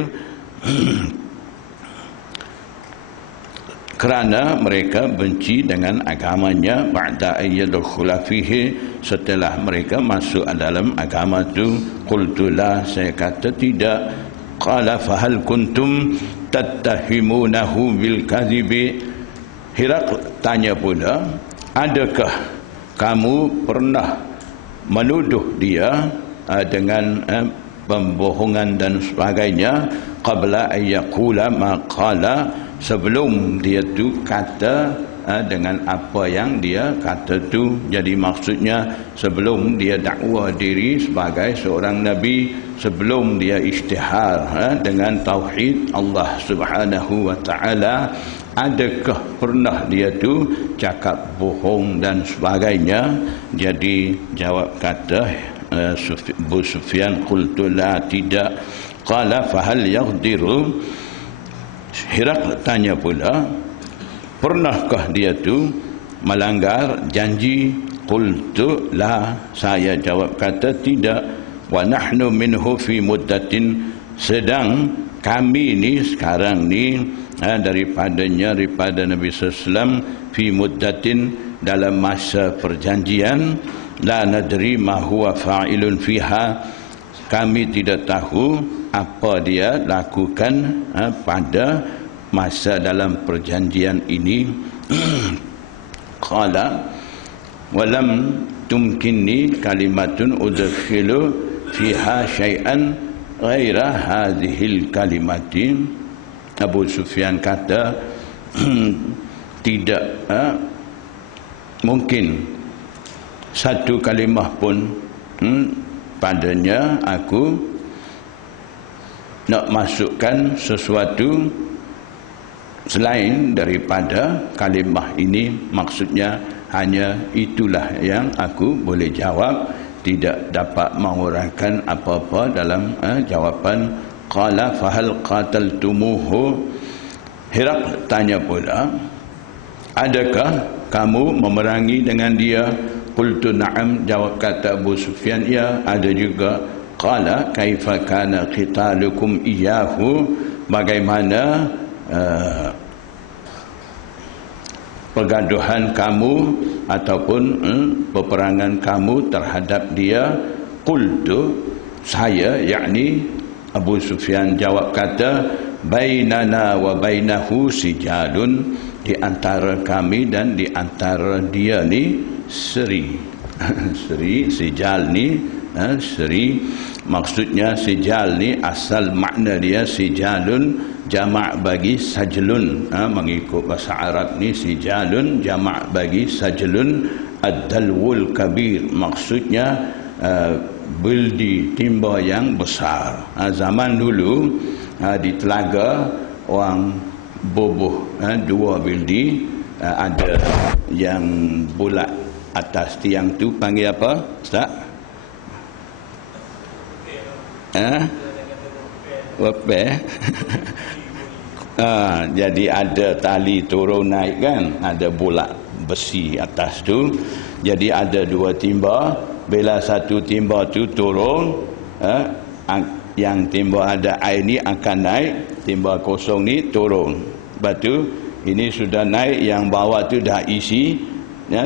kerana mereka benci dengan agamanya, ba'da ayyadkhula fihi, setelah mereka masuk dalam agama itu. Qultu la, saya kata tidak. Qala fahal kuntum tattahimunahu bil kadhibi. Herakles tanya pula, adakah kamu pernah menuduh dia dengan pembohongan dan sebagainya, qabla ayyaqula ma qala, sebelum dia tu kata dengan apa yang dia kata tu. Jadi maksudnya sebelum dia dakwa diri sebagai seorang nabi, sebelum dia isytihar dengan tauhid Allah Subhanahu wa taala, adakah pernah dia tu cakap bohong dan sebagainya? Jadi jawab kata Abu Sufyan, qultu la, tidak. Qala fahal yaghdiru. Herakles tanya pula, pernahkah dia tu melanggar janji? Qultu la, saya jawab kata tidak. Wa nahnu minhu fi muddatin, sedang kami ni sekarang ni daripada Nabi SAW, fi muddatin, dalam masa perjanjian, la nadri ma huwa fa'ilun fiha, kami tidak tahu apa dia lakukan pada masa dalam perjanjian ini. Qala walam tumkinni kalimatun udkhilu fiha syai'an ghaira hadhil kalimati. Abu Sufyan kata tidak mungkin satu kalimah pun padanya aku nak masukkan sesuatu selain daripada kalimah ini. Maksudnya hanya itulah yang aku boleh jawab, tidak dapat mengurangkan apa-apa dalam jawapan. Qala fahal qataltumuhu. Herakles tanya pula, adakah kamu memerangi dengan dia? Qultu na'am, jawab kata Abu Sufyan, ya, ada juga. Qala kaifa kana qitalukum iyyahu, bagaimana pergaduhan kamu ataupun peperangan kamu terhadap dia? Qultu, saya, yakni Abu Sufyan jawab kata, bainana wa bainahu sijalun, di antara kami dan di antara dia ni seri. Seri, sijal ni Seri maksudnya sijal ni asal makna dia sijalun jamak bagi sajlun. Mengikut bahasa Arab ni sijalun jamak bagi sajlun. Ad-dalwul kabir maksudnya bildi timba yang besar. Zaman dulu di telaga orang bubuh dua bildi, ada yang bulat atas tiang tu panggil apa Ustaz? Wepeh. Jadi ada tali turun naik kan, ada bulat besi atas tu. Jadi ada dua timba. Bila satu timba tu turun, yang timba ada air ni akan naik, timba kosong ni turun. Lepas tu ini sudah naik, yang bawah tu dah isi,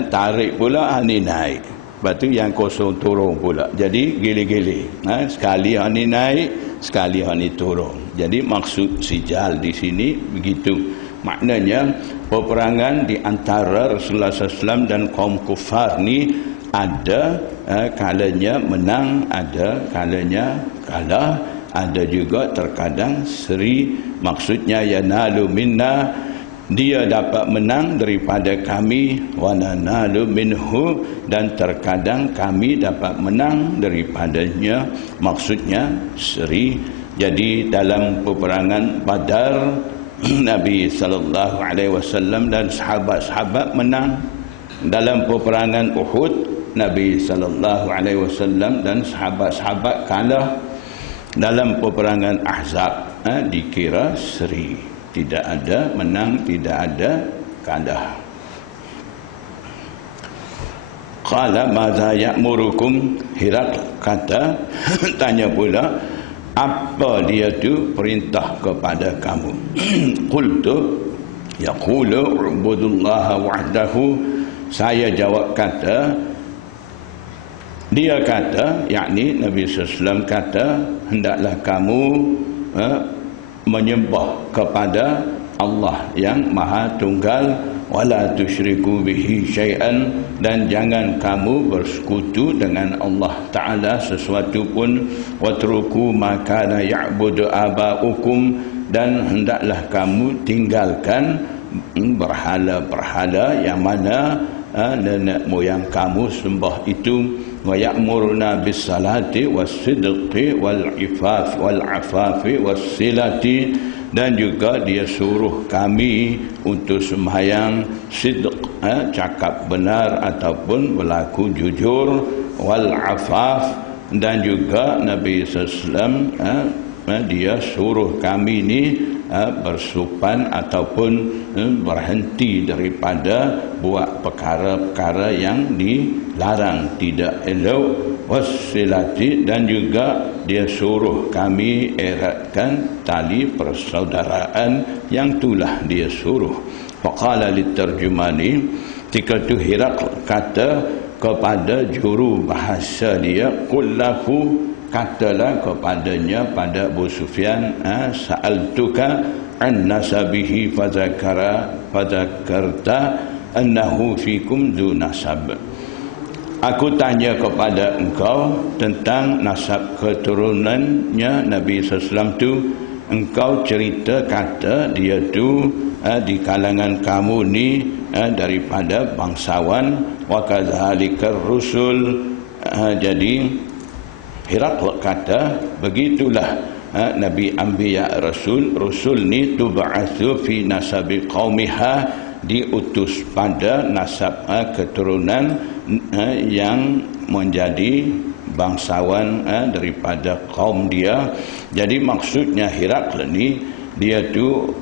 tarik pula ni naik. Lepas tu yang kosong turun pula. Jadi gili-gili. Sekali ni naik, sekali ni turun. Jadi maksud sijal di sini begitu. Maknanya peperangan di antara Rasulullah SAW dan kaum kufar ni ada kalanya menang, ada kalanya kalah, ada juga terkadang seri. Maksudnya yanalu minna, dia dapat menang daripada kami, wa nanalu minhu, dan terkadang kami dapat menang daripadanya. Maksudnya seri. Jadi dalam peperangan Badar Nabi sallallahu alaihi wasallam dan sahabat-sahabat menang. Dalam peperangan Uhud Nabi sallallahu alaihi wasallam dan sahabat-sahabat kalah. Dalam peperangan Ahzab dikira seri, tidak ada menang, tidak ada kalah. Qala madza ya'murukum, Hirak kata tanya pula, apa dia tu perintah kepada kamu? Qultu yaqulu ubudullaha wahdahu, saya jawab kata, dia kata, yakni Nabi SAW kata, hendaklah kamu menyembah kepada Allah yang Maha Tunggal, wala tusyriku bihi syai'an, dan jangan kamu bersekutu dengan Allah Ta'ala sesuatu pun, watruku ma kana ya'budu aba'ukum, dan hendaklah kamu tinggalkan berhala-berhala yang mana nenek moyang kamu sembah itu. Wa ya'muruna bis salati was sidqi wal ifaf wal afafi was silati, dan juga dia suruh kami untuk sembahyang sidq, cakap benar ataupun berlaku jujur, wal afaf, dan juga Nabi SAW dia suruh kami ni bersupan ataupun berhenti daripada buat perkara-perkara yang dilarang, tidak elok, wassilati, dan juga dia suruh kami eratkan tali persaudaraan, yang itulah dia suruh. Faqala litarjumani, ketika tu Hirak kata kepada juru bahasa dia, qullahu, katalah kepadanya, pada Abu Sufyan, sa'altuka an nasabihi fadzakarta annahu fikum dzu nasab. Aku tanya kepada engkau tentang nasab keturunannya Nabi SAW tu, engkau cerita kata dia tu di kalangan kamu ni daripada bangsawan, wa kadzalika rusul. Jadi Hirak kata begitulah Nabi Anbiya Rasul ni tub'atsu fi nasabi qaumiha, diutus pada nasab keturunan yang menjadi bangsawan daripada kaum dia. Jadi maksudnya Hirak ni dia tu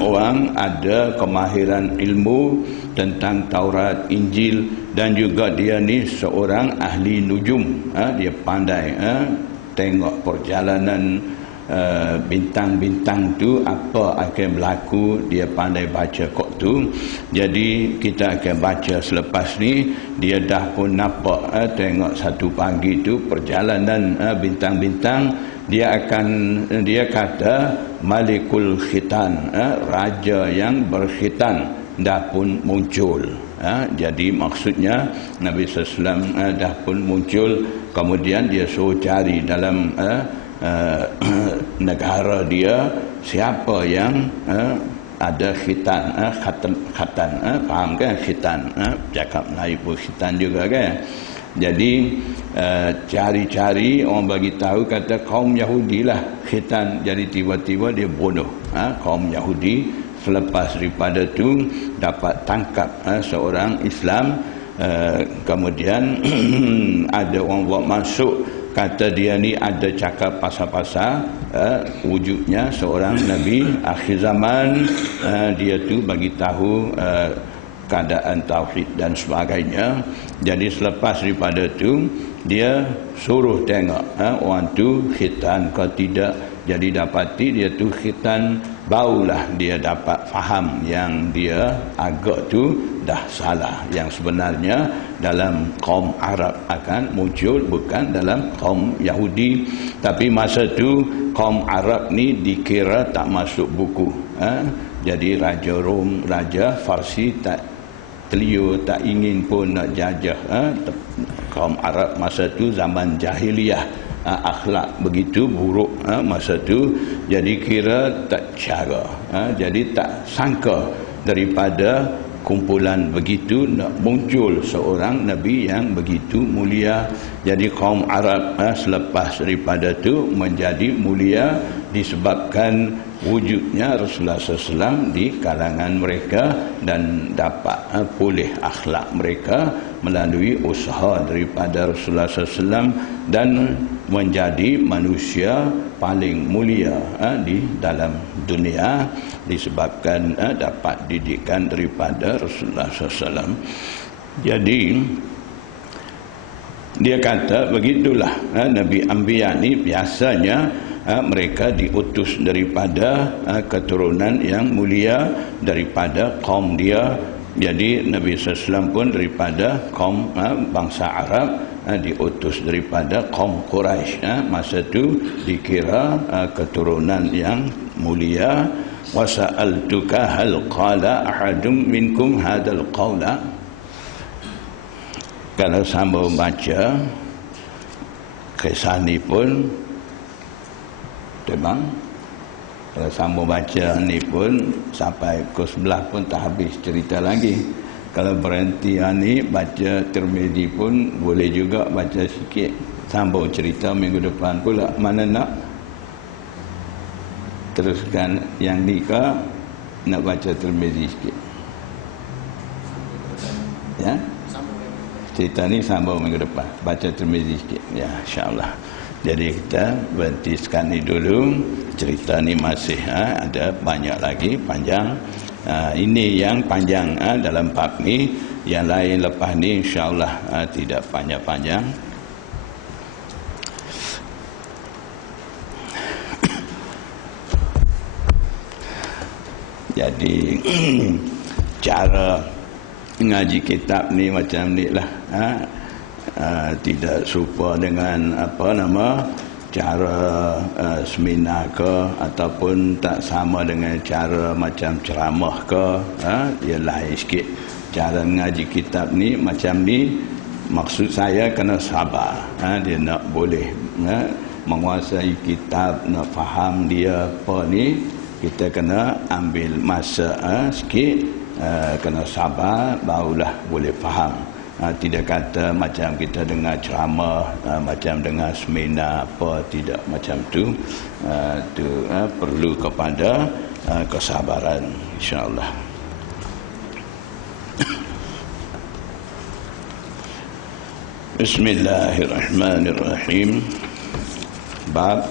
orang ada kemahiran ilmu tentang Taurat, Injil, dan juga dia ni seorang ahli nujum. Dia pandai tengok perjalanan bintang-bintang tu apa akan berlaku, dia pandai baca kod tu. Jadi kita akan baca selepas ni. Dia dah pun nampak tengok satu pagi tu perjalanan bintang-bintang. Dia kata Malikul Khitan, raja yang berkhitan dah pun muncul. Jadi maksudnya Nabi SAW dah pun muncul, kemudian dia suruh cari dalam negara dia siapa yang ada khitan, khatan, faham kan khitan, cakap Melayu pun khitan juga kan. Jadi cari-cari orang bagi tahu kata kaum Yahudi lah khitan, jadi tiba-tiba dia bunuh kaum Yahudi. Selepas daripada tu dapat tangkap seorang Islam, kemudian ada orang buat masuk kata dia ni ada cakap pasal-pasal wujudnya seorang Nabi akhir zaman. Dia tu bagi tahu keadaan tauhid dan sebagainya. Jadi selepas daripada tu dia suruh tengok orang tu khitan ke tidak. Jadi dapati dia tu khitan, barulah dia dapat faham yang dia agak tu dah salah. Yang sebenarnya dalam kaum Arab akan muncul, bukan dalam kaum Yahudi. Tapi masa tu kaum Arab ni dikira tak masuk buku. Jadi Raja Rom, Raja Farsi tak telio, tak ingin pun nak jajah kaum Arab masa tu, zaman jahiliyah. Akhlak begitu buruk masa tu, jadi kira tak cara, jadi tak sangka daripada kumpulan begitu nak muncul seorang Nabi yang begitu mulia. Jadi kaum Arab selepas daripada tu menjadi mulia disebabkan wujudnya Rasulullah SAW di kalangan mereka, dan dapat pulih akhlak mereka melalui usaha daripada Rasulullah SAW, dan menjadi manusia paling mulia di dalam dunia disebabkan dapat didikan daripada Rasulullah SAW. Jadi dia kata begitulah, Nabi Anbiya ni biasanya mereka diutus daripada keturunan yang mulia daripada kaum dia. Jadi Nabi SAW pun daripada kaum bangsa Arab, diutus daripada kaum Quraisy. Masa tu dikira keturunan yang mulia. Wasa'altuka hal qala ahadum minkum hadal qawla. Kalau sambung baca kisah ni pun memang, kalau sambung baca ni pun sampai ke sebelah pun tak habis cerita lagi. Kalau berhenti ni baca Tirmizi pun boleh juga baca sikit, sambung cerita minggu depan pula. Mana nak teruskan yang ni ke nak baca Tirmizi sikit? Ya, cerita ni sambung minggu depan, baca Tirmizi sikit ya, insya-Allah. Jadi kita berhenti sekarang ni dulu. Cerita ni masih ada banyak lagi, panjang. Ini yang panjang dalam bab ni. Yang lain lepas ni insya-Allah tidak panjang-panjang. Jadi cara ngaji kitab ni macam ni lah. Tidak serupa dengan cara seminar ke, ataupun tak sama dengan cara macam ceramah ke. Dia lain sikit. Cara ngaji kitab ni macam ni, maksud saya kena sabar. Dia nak boleh menguasai kitab, nak faham dia apa ni, kita kena ambil masa sikit, kena sabar, barulah boleh faham. Tidak kata macam kita dengar ceramah, macam dengar seminar apa, tidak macam tu. Itu perlu kepada kesabaran, insya-Allah. Bismillahirrahmanirrahim. Bab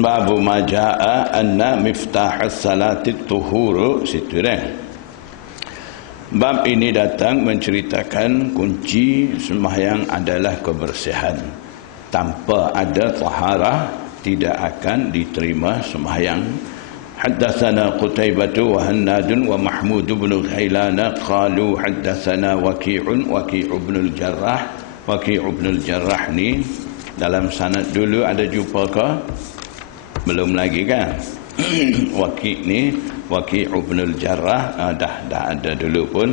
Babu majaa anna miftah as-salati tuhuru, situ dah. Bab ini datang menceritakan kunci sembahyang adalah kebersihan. Tanpa ada taharah tidak akan diterima sembahyang. Haddatsana Qutaibah wa Hannadun wa Mahmud bin Ghailan qalu haddatsana Waqi'un bin al-Jarrah. Waqi' bin al-Jarrah ni dalam sanad dulu ada jumpa ke? Belum lagi kan? Waki' ni Waki' ibn al-Jarrah dah ada dulu pun.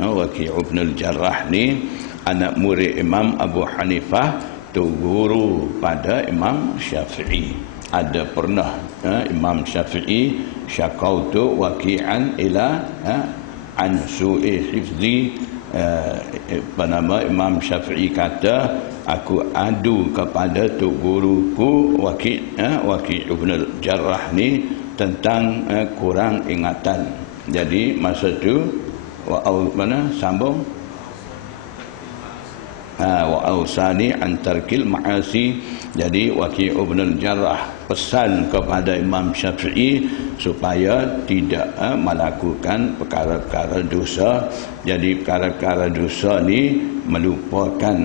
Waki' ibn al-Jarrah ni anak murid Imam Abu Hanifah, tu guru pada Imam Syafi'i. Ada pernah Imam Syafi'i syakautu waqi'an ila an su'i hifzi, nama Imam Syafi'i kata aku adu kepada tu guruku Waki' ibn al-Jarrah ni tentang kurang ingatan. Jadi masa tu sambung wa ausani an tarkil ma'asi. Jadi Waki' ibn al-Jarrah pesan kepada Imam Syafi'i supaya tidak melakukan perkara-perkara dosa. Jadi perkara-perkara dosa ni melupakan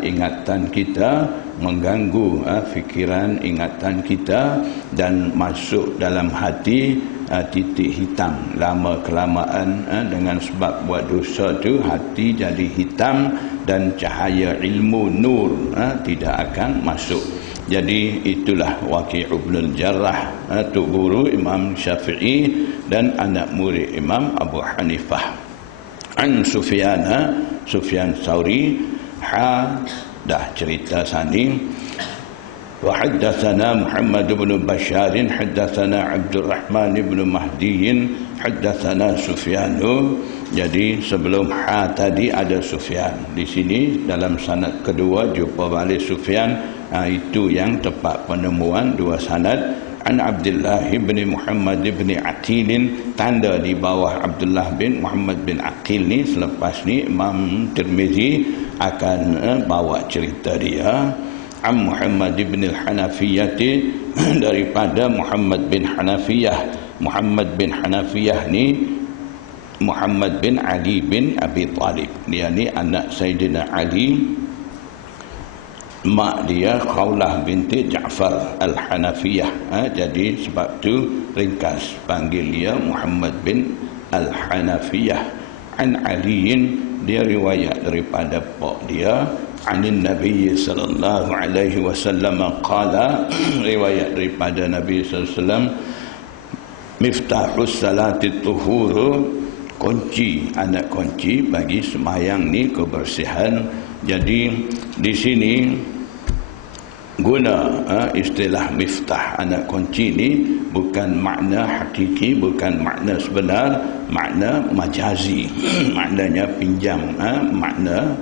ingatan kita, mengganggu fikiran ingatan kita dan masuk dalam hati titik hitam. Lama kelamaan dengan sebab buat dosa tu hati jadi hitam dan cahaya ilmu nur tidak akan masuk. Jadi itulah Waki' ibn al-Jarrah, tu guru Imam Syafi'i dan anak murid Imam Abu Hanifah. An Sufyan Tsauri dah cerita sani. Wa haddatsana Muhammad bin Bashar haddatsana Abdul Rahman bin Mahdi haddatsana Sufyan. Jadi sebelum tadi ada Sufyan. Di sini dalam sanad kedua jumpa balik Sufyan. Itu yang tepat penemuan dua sanad. An Abdullah bin Muhammad bin Aqil, tanda di bawah Abdullah bin Muhammad bin Aqil ni. Selepas ni Imam Tirmizi akan bawa cerita dia. Am Muhammad bin al-Hanafiyah, daripada Muhammad bin Hanafiyah. Muhammad bin Hanafiyah ni Muhammad bin Ali bin Abi Talib. Dia ni anak Sayyidina Ali. Mak dia Khawlah binti Ja'far al-Hanafiyah. Jadi sebab tu ringkas panggil dia Muhammad bin al-Hanafiyah. An Aliin, dia riwayat daripada pak dia. Anin Nabi sallallahu alaihi wasallam qala, riwayat daripada Nabi sallallahu alaihi wasallam, miftahus salati tuhur, kunci, anak kunci bagi sembahyang ni kebersihan. Jadi di sini guna istilah miftah, anak kunci ni bukan makna hakiki, bukan makna sebenar, makna majazi. Maknanya pinjam makna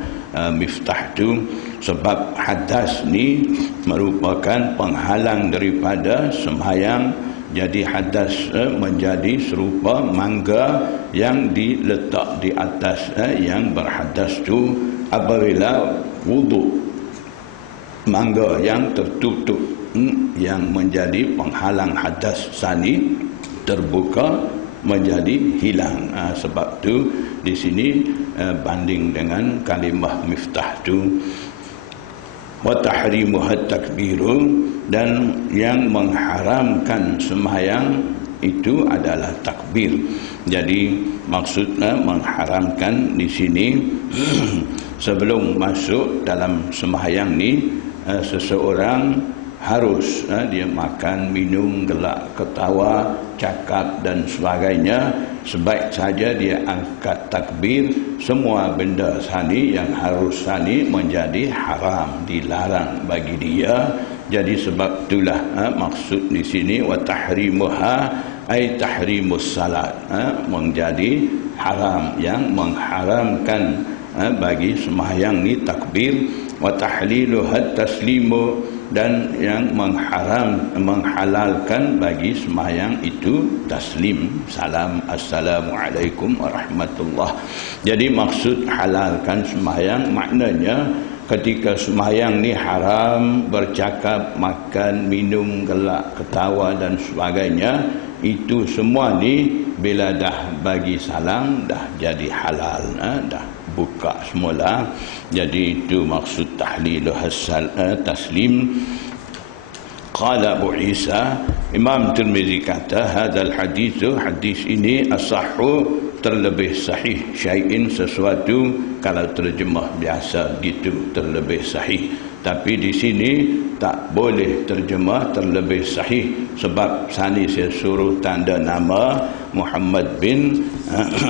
miftah tu. Sebab hadas ni merupakan penghalang daripada sembahyang. Jadi hadas menjadi serupa mangga yang diletak di atas yang berhadas tu. Apabila wuduk, mangga yang tertutup yang menjadi penghalang hadas sani terbuka menjadi hilang. Sebab tu di sini banding dengan kalimah miftah tu. Wa tahrimuhat takbiru, dan yang mengharamkan sembahyang itu adalah takbir. Jadi maksudnya mengharamkan di sini sebelum masuk dalam sembahyang ni seseorang harus dia makan, minum, gelak, ketawa, cakap dan sebagainya. Sebaik saja dia angkat takbir, semua benda sani yang harus sani menjadi haram, dilarang bagi dia. Jadi sebab itulah maksud di sini wa tahrimuha ay tahrimus salat, menjadi haram, yang mengharamkan bagi sembahyang ni takbir. Wa tahliluha taslimu, dan yang menghalalkan bagi sembahyang itu taslim, salam, assalamualaikum warahmatullah. Jadi maksud halalkan sembahyang maknanya ketika sembahyang ni haram bercakap, makan, minum, gelak, ketawa dan sebagainya, itu semua ni bila dah bagi salam dah jadi halal, dah buka semula. Jadi itu maksud tahlilul taslim. Qala Abu Isa, Imam Tirmizi kata hadzal hadis ini as-sahhu, terlebih sahih, syai'in sesuatu, kalau terjemah biasa gitu terlebih sahih. Tapi di sini tak boleh terjemah terlebih sahih sebab sani saya suruh tanda nama Muhammad bin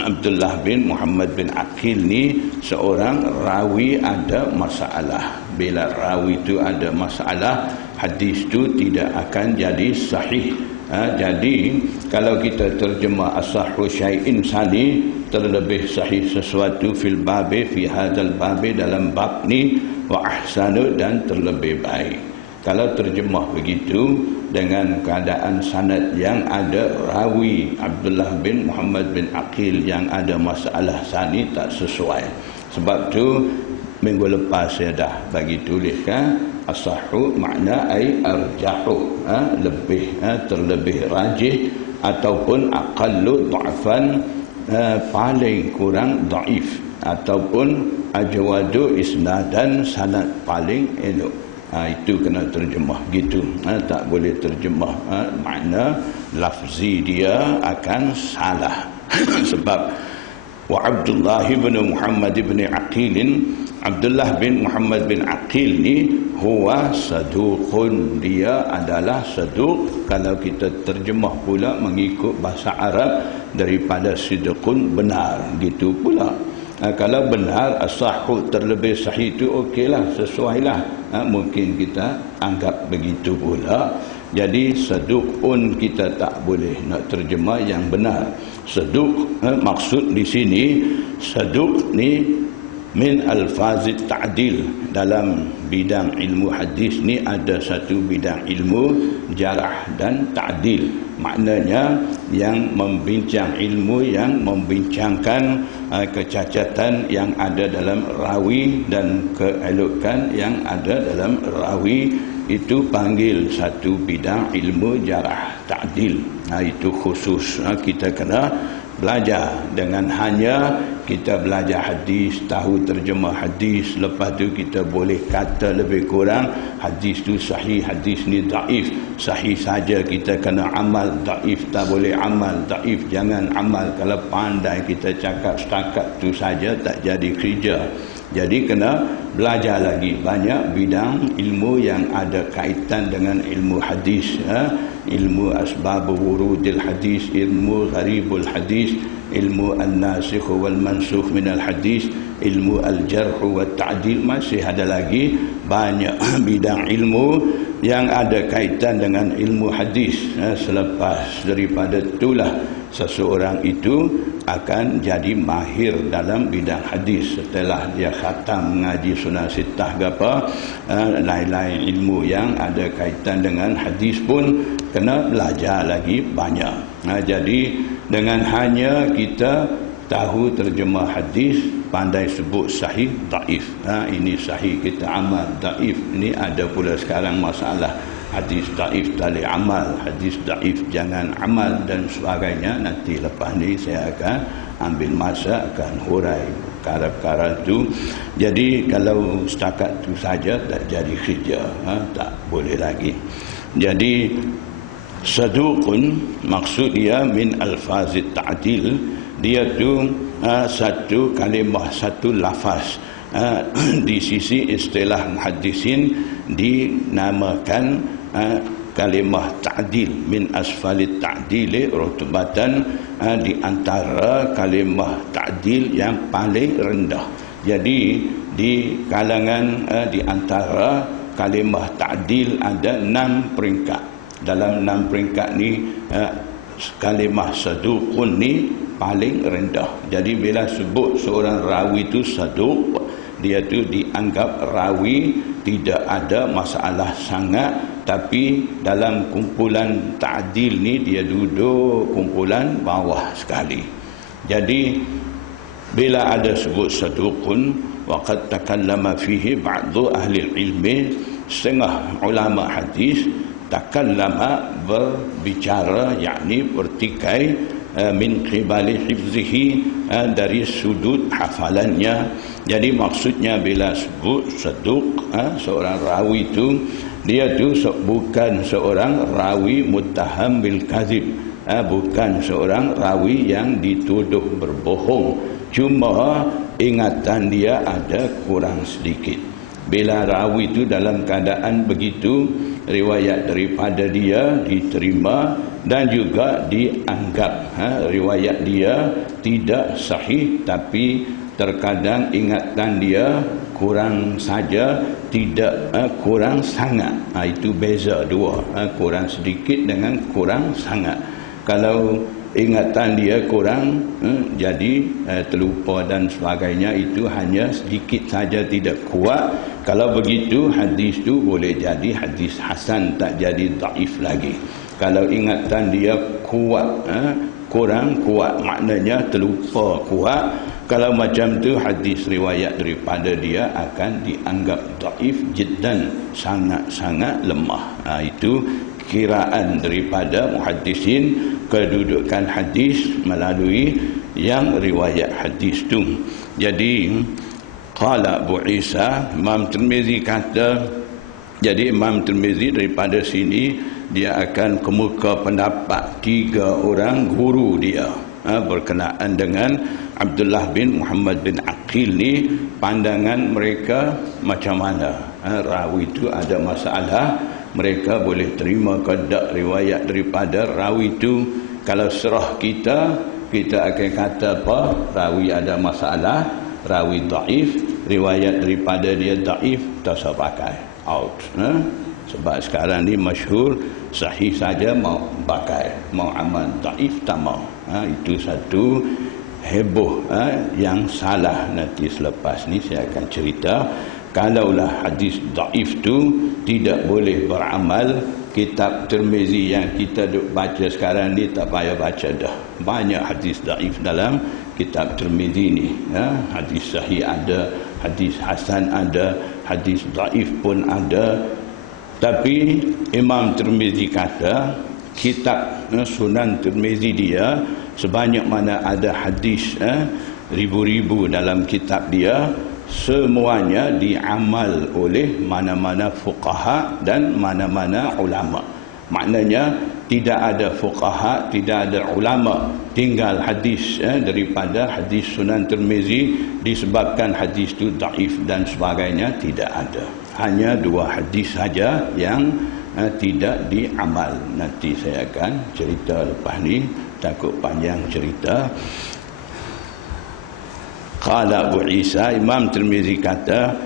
Abdullah bin Muhammad bin Aqil ni seorang rawi ada masalah. Bila rawi itu ada masalah, hadis itu tidak akan jadi sahih. Jadi kalau kita terjemah asahhu syai'in sani, terlebih sahih sesuatu fil babi fi hadzal babi, dalam bab ni, wa ahsanu, dan terlebih baik. Kalau terjemah begitu dengan keadaan sanad yang ada rawi Abdullah bin Muhammad bin Aqil yang ada masalah sani, tak sesuai. Sebab tu minggu lepas saya dah bagi tuliskan asahhu makna ai arjahu, lebih, terlebih rajih, ataupun aqallu dha'fan, paling kurang dhaif, ataupun ajwadu isnadan, sanad paling elok. Itu kena terjemah gitu. Tak boleh terjemah makna lafzi dia akan salah. Sebab wa Abdullah bin Muhammad bin Aqil, Abdullah bin Muhammad bin Aqil ni huwa saduqun, dia adalah saduq. Kalau kita terjemah pula mengikut bahasa Arab daripada sidqun, benar, gitu pula. Kalau benar asahhu terlebih sahih itu okeylah, sesuailah. Mungkin kita anggap begitu pula. Jadi saduqun kita tak boleh nak terjemah yang benar. Saduq maksud di sini, saduq ni min alfazit ta'dil. Dalam bidang ilmu hadis ni ada satu bidang ilmu jarah dan ta'dil. Maknanya yang membincang ilmu, yang membincangkan kecacatan yang ada dalam rawi dan keelokan yang ada dalam rawi, itu panggil satu bidang ilmu jarah ta'dil. Itu khusus kita kena belajar. Dengan hanya kita belajar hadis, tahu terjemah hadis, lepas tu kita boleh kata lebih kurang hadis tu sahih, hadis ni daif. Sahih saja kita kena amal, daif tak boleh amal, daif jangan amal. Kalau pandai kita cakap setakat tu saja tak jadi kerja. Jadi kena belajar lagi banyak bidang ilmu yang ada kaitan dengan ilmu hadis, ilmu asbab wurudil hadis, ilmu gharibul hadis, ilmu an-nasikh wal mansukh minal hadis, ilmu al-jarh wa ta'dil. Masih ada lagi banyak bidang ilmu yang ada kaitan dengan ilmu hadis. Selepas daripada itulah seseorang itu akan jadi mahir dalam bidang hadis. Setelah dia khatam mengaji sunnah sittah ke apa, lain-lain ilmu yang ada kaitan dengan hadis pun kena belajar lagi banyak. Jadi dengan hanya kita tahu terjemah hadis, pandai sebut sahih, daif. Ini sahih kita amal, daif ini ada pula sekarang masalah. Hadis daif tak boleh amal, hadis daif jangan amal dan sebagainya. Nanti lepas ni saya akan ambil masa akan hurai perkara-perkara itu. Jadi kalau setakat itu saja tak jadi kerja, tak boleh lagi. Jadi saduqun maksud dia min alfazit ta'dil, dia tu satu kalimah, satu lafaz. Di sisi istilah muhaddisin dinamakan kalimah ta'dil, min asfalit ta'dili rutbatan, di antara kalimah ta'dil yang paling rendah. Jadi di kalangan di antara kalimah ta'dil ada 6 peringkat. Dalam 6 peringkat ni kalimah saduqun ni paling rendah. Jadi bila sebut seorang rawi itu saduq, dia tu dianggap rawi tidak ada masalah sangat, tapi dalam kumpulan ta'dil ni dia duduk kumpulan bawah sekali. Jadi bila ada sebut saduqun, waqad takallama fihi ba'du ahli ilmi, setengah ulama hadis takallama berbicara, yakni bertikai min qibali hifzihi, dari sudut hafalannya. Jadi maksudnya bila sebut saduq, seorang rawi itu dia tu bukan seorang rawi muttaham bil kadzib, bukan seorang rawi yang dituduh berbohong, cuma ingatan dia ada kurang sedikit. Bila rawi itu dalam keadaan begitu, riwayat daripada dia diterima dan juga dianggap riwayat dia tidak sahih, tapi terkadang ingatan dia kurang saja, tidak kurang sangat. Itu beza dua, kurang sedikit dengan kurang sangat. Kalau ingatan dia kurang, jadi terlupa dan sebagainya, itu hanya sedikit saja, tidak kuat. Kalau begitu, hadis itu boleh jadi hadis hasan, tak jadi daif lagi. Kalau ingatan dia kuat, kurang kuat, maknanya terlupa kuat. Kalau macam tu, hadis riwayat daripada dia akan dianggap daif jiddan, sangat-sangat lemah. Itu kiraan daripada muhaddisin kedudukan hadis melalui yang riwayat hadis tu. Jadi qala Abu Isa, Imam Tirmizi kata, jadi Imam Tirmizi daripada sini dia akan kemuka pendapat 3 orang guru dia berkenaan dengan Abdullah bin Muhammad bin Aqil ni. Pandangan mereka macam mana? Rawi itu ada masalah, mereka boleh terima ke tak riwayat daripada rawi itu. Kalau serah kita akan kata apa? Rawi ada masalah, rawi daif, riwayat daripada dia daif, tak usah pakai, out. Sebab sekarang ni masyhur sahih saja mau pakai, mau amal daif tak mau. Itu satu heboh yang salah. Nanti selepas ni saya akan cerita. Kalaulah hadis daif tu tidak boleh beramal, kitab Tirmizi yang kita duk baca sekarang ni tak payah baca dah. Banyak hadis daif dalam kitab Tirmizi ni. Hadis sahih ada, hadis hasan ada, hadis daif pun ada. Tapi Imam Tirmizi kata, kitab Sunan Tirmizi dia, sebanyak mana ada hadis ribu-ribu dalam kitab dia, semuanya diamal oleh mana-mana fuqaha dan mana-mana ulama. Maknanya tidak ada fuqaha, tidak ada ulama tinggal hadis daripada hadis Sunan Tirmizi disebabkan hadis itu daif dan sebagainya, tidak ada. Hanya 2 hadis saja yang tidak diamal. Nanti saya akan cerita lepas ni, takut panjang cerita. Qala Abu Isa, Imam Tirmizi kata,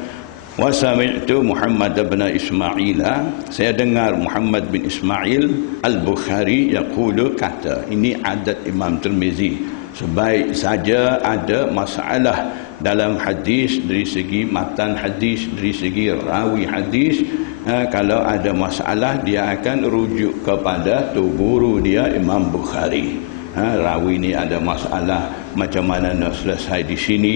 wa sami'tu Muhammad bin Ismail, saya dengar Muhammad bin Ismail Al-Bukhari yaqulu, kata, ini adat Imam Tirmizi, sebaik saja ada masalah dalam hadis dari segi matan hadis, dari segi rawi hadis, kalau ada masalah dia akan rujuk kepada tu guru dia Imam Bukhari. Rawi ni ada masalah, macam mana nak selesai di sini,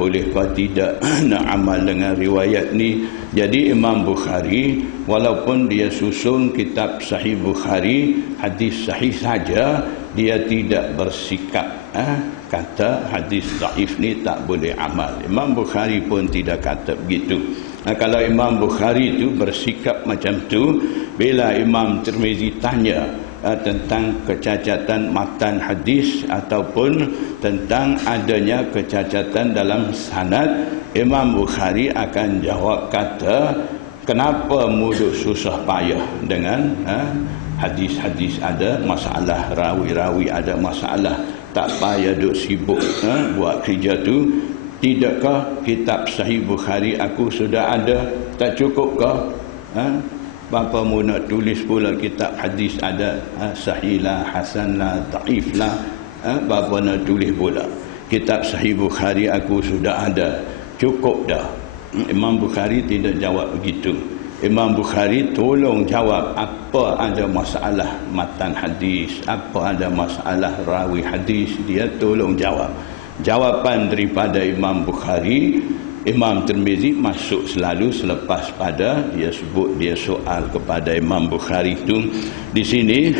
boleh ke tidak nak amal dengan riwayat ni. Jadi Imam Bukhari walaupun dia susun kitab Sahih Bukhari hadis sahih saja, dia tidak bersikap kata hadis dhaif ni tak boleh amal. Imam Bukhari pun tidak kata begitu. Kalau Imam Bukhari itu bersikap macam tu, bila Imam Tirmizi tanya tentang kecacatan matan hadis ataupun tentang adanya kecacatan dalam sanad, Imam Bukhari akan jawab kata, kenapa muduk susah payah dengan hadis-hadis ada masalah, rawi-rawi ada masalah, tak payah duk sibuk buat kerja tu. Tidakkah kitab Sahih Bukhari aku sudah ada, tak cukupkah? Bapa mu nak tulis pula kitab hadis ada, sahih lah, hasan lah, daif lah, bapa nak tulis pula kitab Sahih Bukhari aku sudah ada, cukup dah? Imam Bukhari tidak jawab begitu. Imam Bukhari tolong jawab apa ada masalah matan hadis, apa ada masalah rawi hadis, dia tolong jawab. Jawapan daripada Imam Bukhari, Imam Tirmizi masuk selalu selepas pada dia sebut, dia soal kepada Imam Bukhari itu. Di sini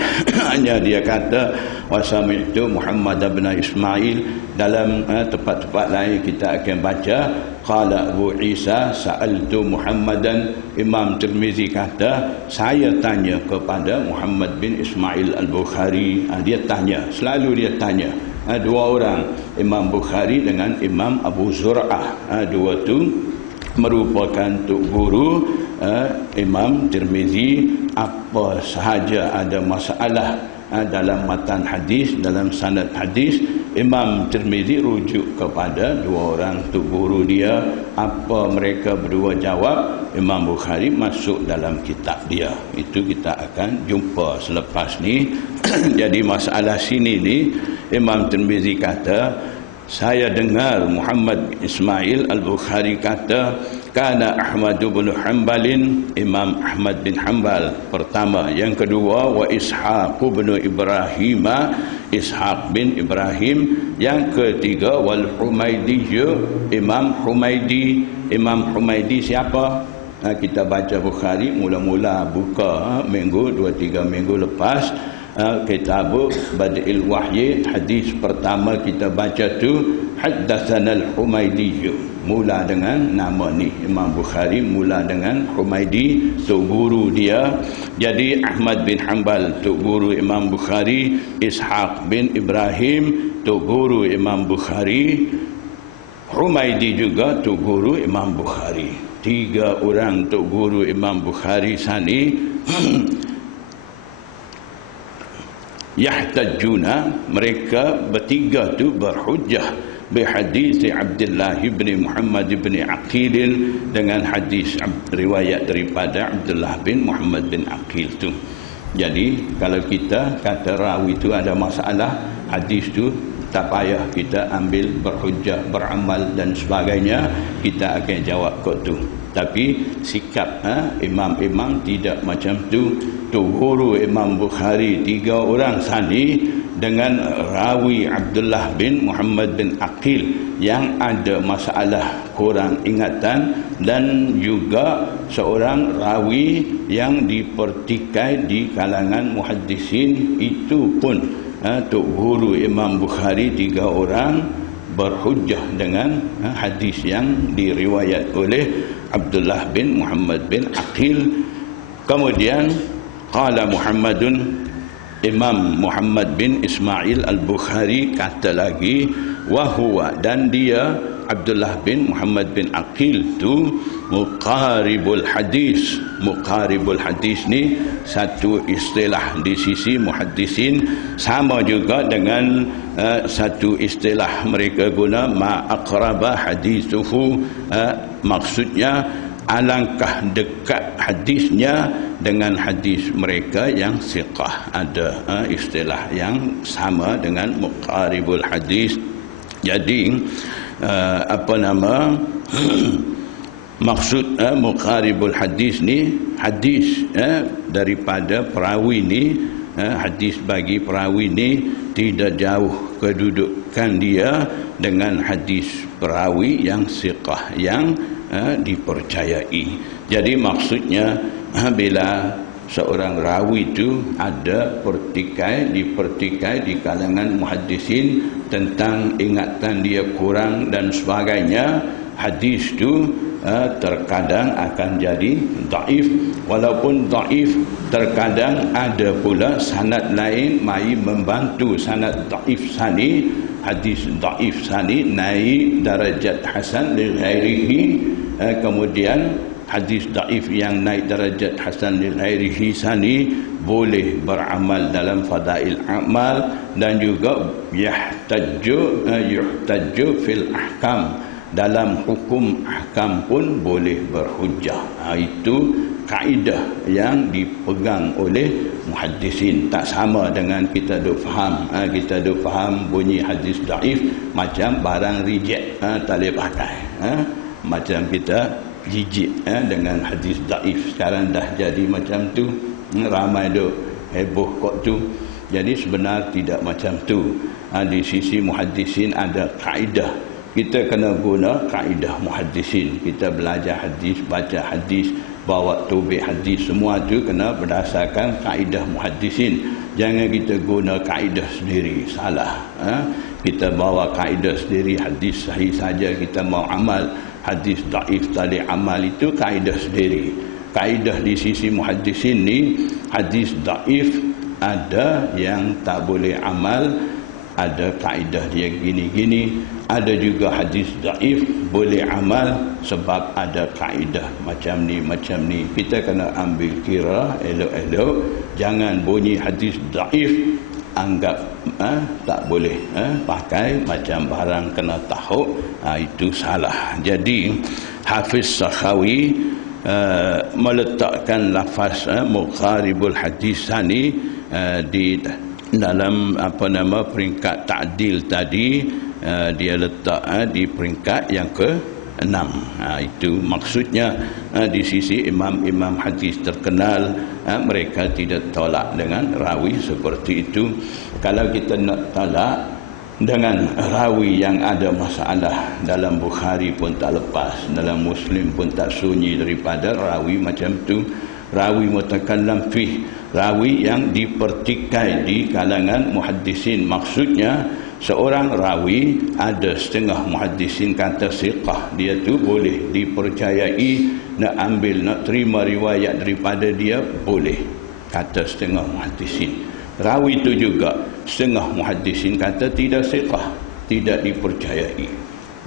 hanya dia kata wasami'tu Muhammad bin Ismail. Dalam tempat-tempat lain kita akan baca qala Abu Isa sa'altu Muhammadan. Imam Tirmizi kata, saya tanya kepada Muhammad bin Ismail Al-Bukhari. Dia tanya, selalu dia tanya. 2 orang, Imam Bukhari dengan Imam Abu Zur'ah, 2 tu merupakan tok guru Imam Tirmizi. Apa sahaja ada masalah dalam matan hadis, dalam sanad hadis, Imam Tirmizi rujuk kepada dua orang tok guru dia. Apa mereka berdua jawab, Imam Bukhari masuk dalam kitab dia. Itu kita akan jumpa selepas ni. Jadi masalah sini ni, Imam Tirmizi kata, saya dengar Muhammad Ismail Al-Bukhari kata, kana Ahmad bin Hanbalin, Imam Ahmad bin Hanbal pertama. Yang kedua, wa Ishaq bin Ibrahim, Ishaq bin Ibrahim. Yang ketiga, wal Humaidi, Imam Humaidi. Imam Humaidi siapa? Kita baca Bukhari, mula-mula buka minggu 2-3 minggu lepas, kitab Bad'il Wahyi, hadis pertama kita baca tu Haddatsana al-Humaidi, mula dengan nama ni. Imam Bukhari mula dengan Humaidi, tok guru dia. Jadi Ahmad bin Hanbal tok guru Imam Bukhari, Ishaq bin Ibrahim tok guru Imam Bukhari, Humaidi juga tok guru Imam Bukhari. 3 orang tok guru Imam Bukhari sani yahtajuna, mereka bertiga tu berhujjah bihadis Abdullah bin Muhammad bin Aqil, dengan hadis riwayat daripada Abdullah bin Muhammad bin Aqil tu. Jadi kalau kita kata rawi tu ada masalah, hadis tu tak payah kita ambil berhujjah, beramal dan sebagainya, kita akan jawab kot tu. Tapi sikap imam-imam tidak macam tu. Tu guru Imam Bukhari 3 orang sani dengan rawi Abdullah bin Muhammad bin Aqil yang ada masalah kurang ingatan, dan juga seorang rawi yang dipertikai di kalangan muhaddisin. Itu pun tok guru Imam Bukhari 3 orang berhujjah dengan hadis yang diriwayat oleh Abdullah bin Muhammad bin Aqil. Kemudian qala Muhammadun, Imam Muhammad bin Ismail Al-Bukhari kata lagi, wa huwa, dan dia Abdullah bin Muhammad bin Aqil tu muqaribul hadis. Muqaribul hadis ni satu istilah di sisi muhaddisin, sama juga dengan satu istilah mereka guna ma aqraba hadithuhu, maksudnya alangkah dekat hadisnya dengan hadis mereka yang siqah. Ada istilah yang sama dengan muqaribul hadis. Jadi maksud muqaribul hadis ni, hadis daripada perawi ni, hadis bagi perawi ni tidak jauh kedudukan dia dengan hadis perawi yang siqah, yang dipercayai. Jadi maksudnya bila seorang rawi itu ada dipertikai di kalangan muhaddisin tentang ingatan dia kurang dan sebagainya, hadis itu terkadang akan jadi dhaif. Walaupun dhaif, terkadang ada pula sanad lain mai membantu sanad dhaif sani. Hadis dhaif sani naik darajat hasan li ghairihi, kemudian hadis dhaif yang naik darajat hasan li ghairihi sani boleh beramal dalam fadail amal, dan juga yuhtajju fil ahkam, dalam hukum ahkam pun boleh berhujjah. Itu kaedah yang dipegang oleh muhaddisin. Tak sama dengan kita duk faham. Kita duk faham bunyi hadis dhaif macam barang reject, tak boleh pakai. Macam kita jijik dengan hadis dhaif. Sekarang dah jadi macam tu. Ramai duk heboh kok tu. Jadi sebenar tidak macam tu. Di sisi muhaddisin ada kaedah. Kita kena guna kaedah muhaddisin. Kita belajar hadis, baca hadis, bawa tubik hadis, semua tu kena berdasarkan kaedah muhaddisin. Jangan kita guna kaedah sendiri, salah. Kita bawa kaedah sendiri, hadis sahih saja kita mau amal, hadis dhaif tali amal, itu kaedah sendiri. Kaedah di sisi muhaddisin ni, hadis dhaif ada yang tak boleh amal, ada kaedah dia gini-gini, Ada juga hadis daif boleh amal sebab ada kaedah macam ni. Kita kena ambil kira elok-elok, jangan bunyi hadis daif anggap tak boleh pakai macam barang kena tahu, itu salah. Jadi Hafiz Sakhawi meletakkan lafaz muqaribul hadis ni di dalam peringkat ta'dil tadi. Dia letak di peringkat yang ke-6. Itu maksudnya di sisi imam-imam hadis terkenal, mereka tidak tolak dengan rawi seperti itu. Kalau kita nak tolak dengan rawi yang ada masalah, dalam Bukhari pun tak lepas, dalam Muslim pun tak sunyi daripada rawi macam tu. Rawi mutakallam fih, rawi yang dipertikai di kalangan muhaddisin. Maksudnya seorang rawi, ada setengah muhaddisin kata siqah, dia tu boleh dipercayai, nak ambil, nak terima riwayat daripada dia boleh, kata setengah muhaddisin. Rawi itu juga setengah muhaddisin kata tidak siqah, tidak dipercayai.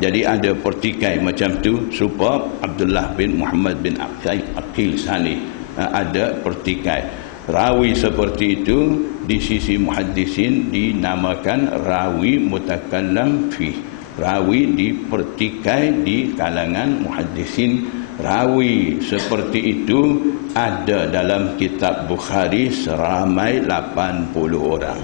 Jadi ada pertikai macam tu, serupa Abdullah bin Muhammad bin Aqil Salih, ada pertikai. Rawi seperti itu di sisi muhaddisin dinamakan rawi mutakallam fih, rawi dipertikai di kalangan muhaddisin. Rawi seperti itu ada dalam kitab Bukhari seramai 80 orang.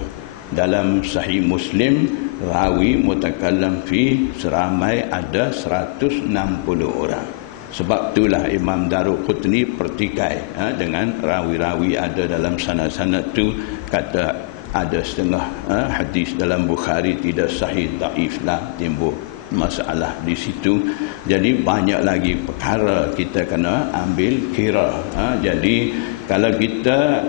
Dalam Sahih Muslim rawi mutakallam fih seramai ada 160 orang. Sebab itulah Imam Daruqutni pertikai dengan rawi-rawi ada dalam sanad-sanad tu, kata ada setengah hadis dalam Bukhari tidak sahih, daif lah, timbul masalah di situ. Jadi banyak lagi perkara kita kena ambil kira. Jadi kalau kita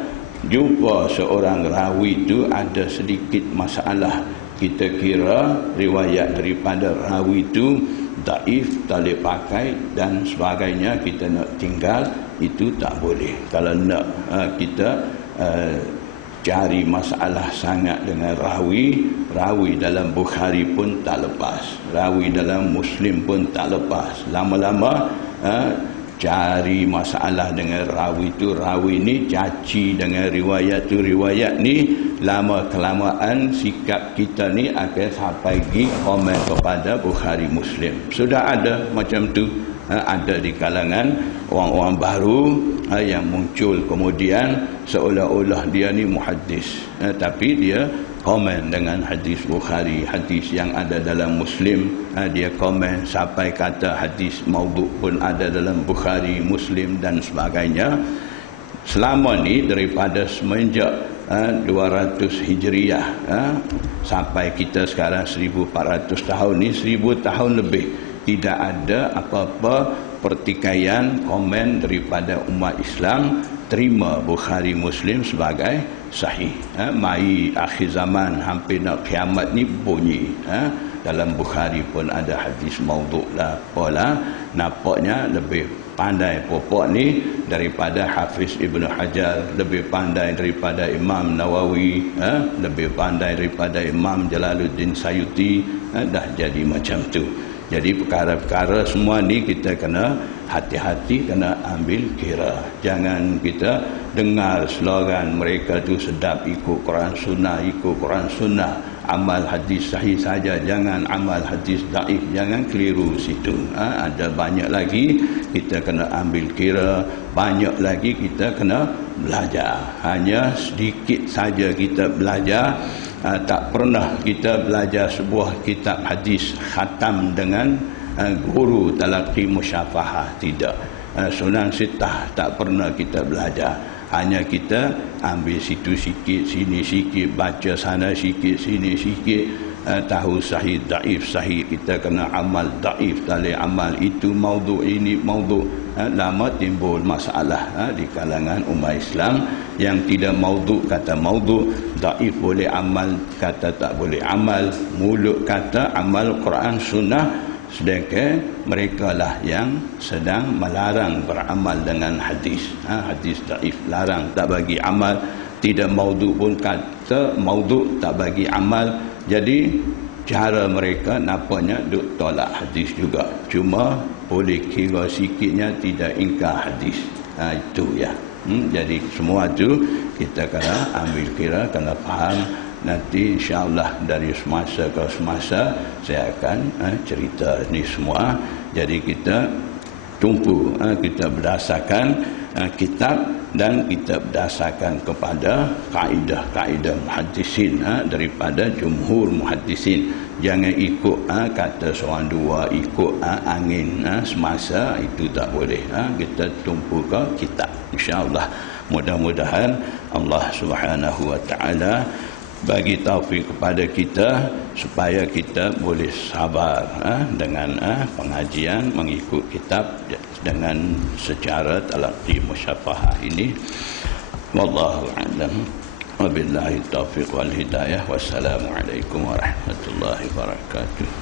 jumpa seorang rawi itu ada sedikit masalah, kita kira riwayat daripada rawi itu daif, tak boleh pakai dan sebagainya, kita nak tinggal, itu tak boleh. Kalau nak kita cari masalah sangat dengan rawi dalam Bukhari pun tak lepas, rawi dalam Muslim pun tak lepas. Lama-lama cari masalah dengan rawi itu, rawi ni caci dengan riwayat tu, riwayat ni, lama kelamaan sikap kita ni akan sampai pergi komen kepada Bukhari Muslim. Sudah ada macam tu, ada di kalangan orang-orang baru yang muncul kemudian seolah-olah dia ni muhaddis, tapi dia komen dengan hadis Bukhari, hadis yang ada dalam Muslim, dia komen sampai kata hadis maudhu pun ada dalam Bukhari, Muslim dan sebagainya. Selama ni daripada semenjak 200 Hijriah sampai kita sekarang 1400 tahun ni, 1000 tahun lebih, tidak ada apa-apa pertikaian komen daripada umat Islam terima Bukhari Muslim sebagai sahih. Mai akhir zaman hampir nak kiamat ni bunyi dalam Bukhari pun ada hadis maudhu lah, apalah. Nampaknya lebih pandai pokok ni daripada Hafiz Ibn Hajar, lebih pandai daripada Imam Nawawi, lebih pandai daripada Imam Jalaluddin Sayuti. Dah jadi macam tu. Jadi perkara-perkara semua ni kita kena hati-hati, kena ambil kira. Jangan kita dengar slogan mereka tu sedap, ikut Quran Sunnah, ikut Quran Sunnah, amal hadis sahih saja, jangan amal hadis daif, jangan keliru situ. Ada banyak lagi kita kena ambil kira, banyak lagi kita kena belajar. Hanya sedikit saja kita belajar. Tak pernah kita belajar sebuah kitab hadis khatam dengan guru talaqi musyafahah, tidak. Sunan Sittah tak pernah kita belajar. Hanya kita ambil situ sikit, sini sikit, baca sana sikit, sini sikit, tahu sahih daif, sahih kita kena amal daif, tak amal itu maudhu, ini maudhu. Lama timbul masalah di kalangan umat Islam. Yang tidak maudhu kata maudhu, daif boleh amal kata tak boleh amal, mulut kata amal Quran Sunnah, sedangkan mereka lah yang sedang melarang beramal dengan hadis. Hadis daif larang, tak bagi amal. Tidak maudhu pun kata maudhu, tak bagi amal. Jadi cara mereka nampaknya duk tolak hadis juga, cuma boleh kira sikitnya tidak ingkar hadis. Itu ya. Jadi semua tu kita kena ambil kira, kena faham. Nanti insyaAllah dari semasa ke semasa saya akan cerita ni semua. Jadi kita tumpu, kita berdasarkan kitab, dan kita berdasarkan kepada kaedah-kaedah muhaddisin daripada jumhur muhaddisin. Jangan ikut kata seorang dua, ikut angin semasa, itu tak boleh. Kita tumpu ke kitab insya-Allah. Mudah-mudahan Allah Subhanahu wa taala bagi taufik kepada kita supaya kita boleh sabar dengan pengajian, mengikut kitab dengan secara talaqi musyafahah ini. Wallahu a'lam. Wabillahi taufiq wal hidayah. Wassalamualaikum warahmatullahi wabarakatuh.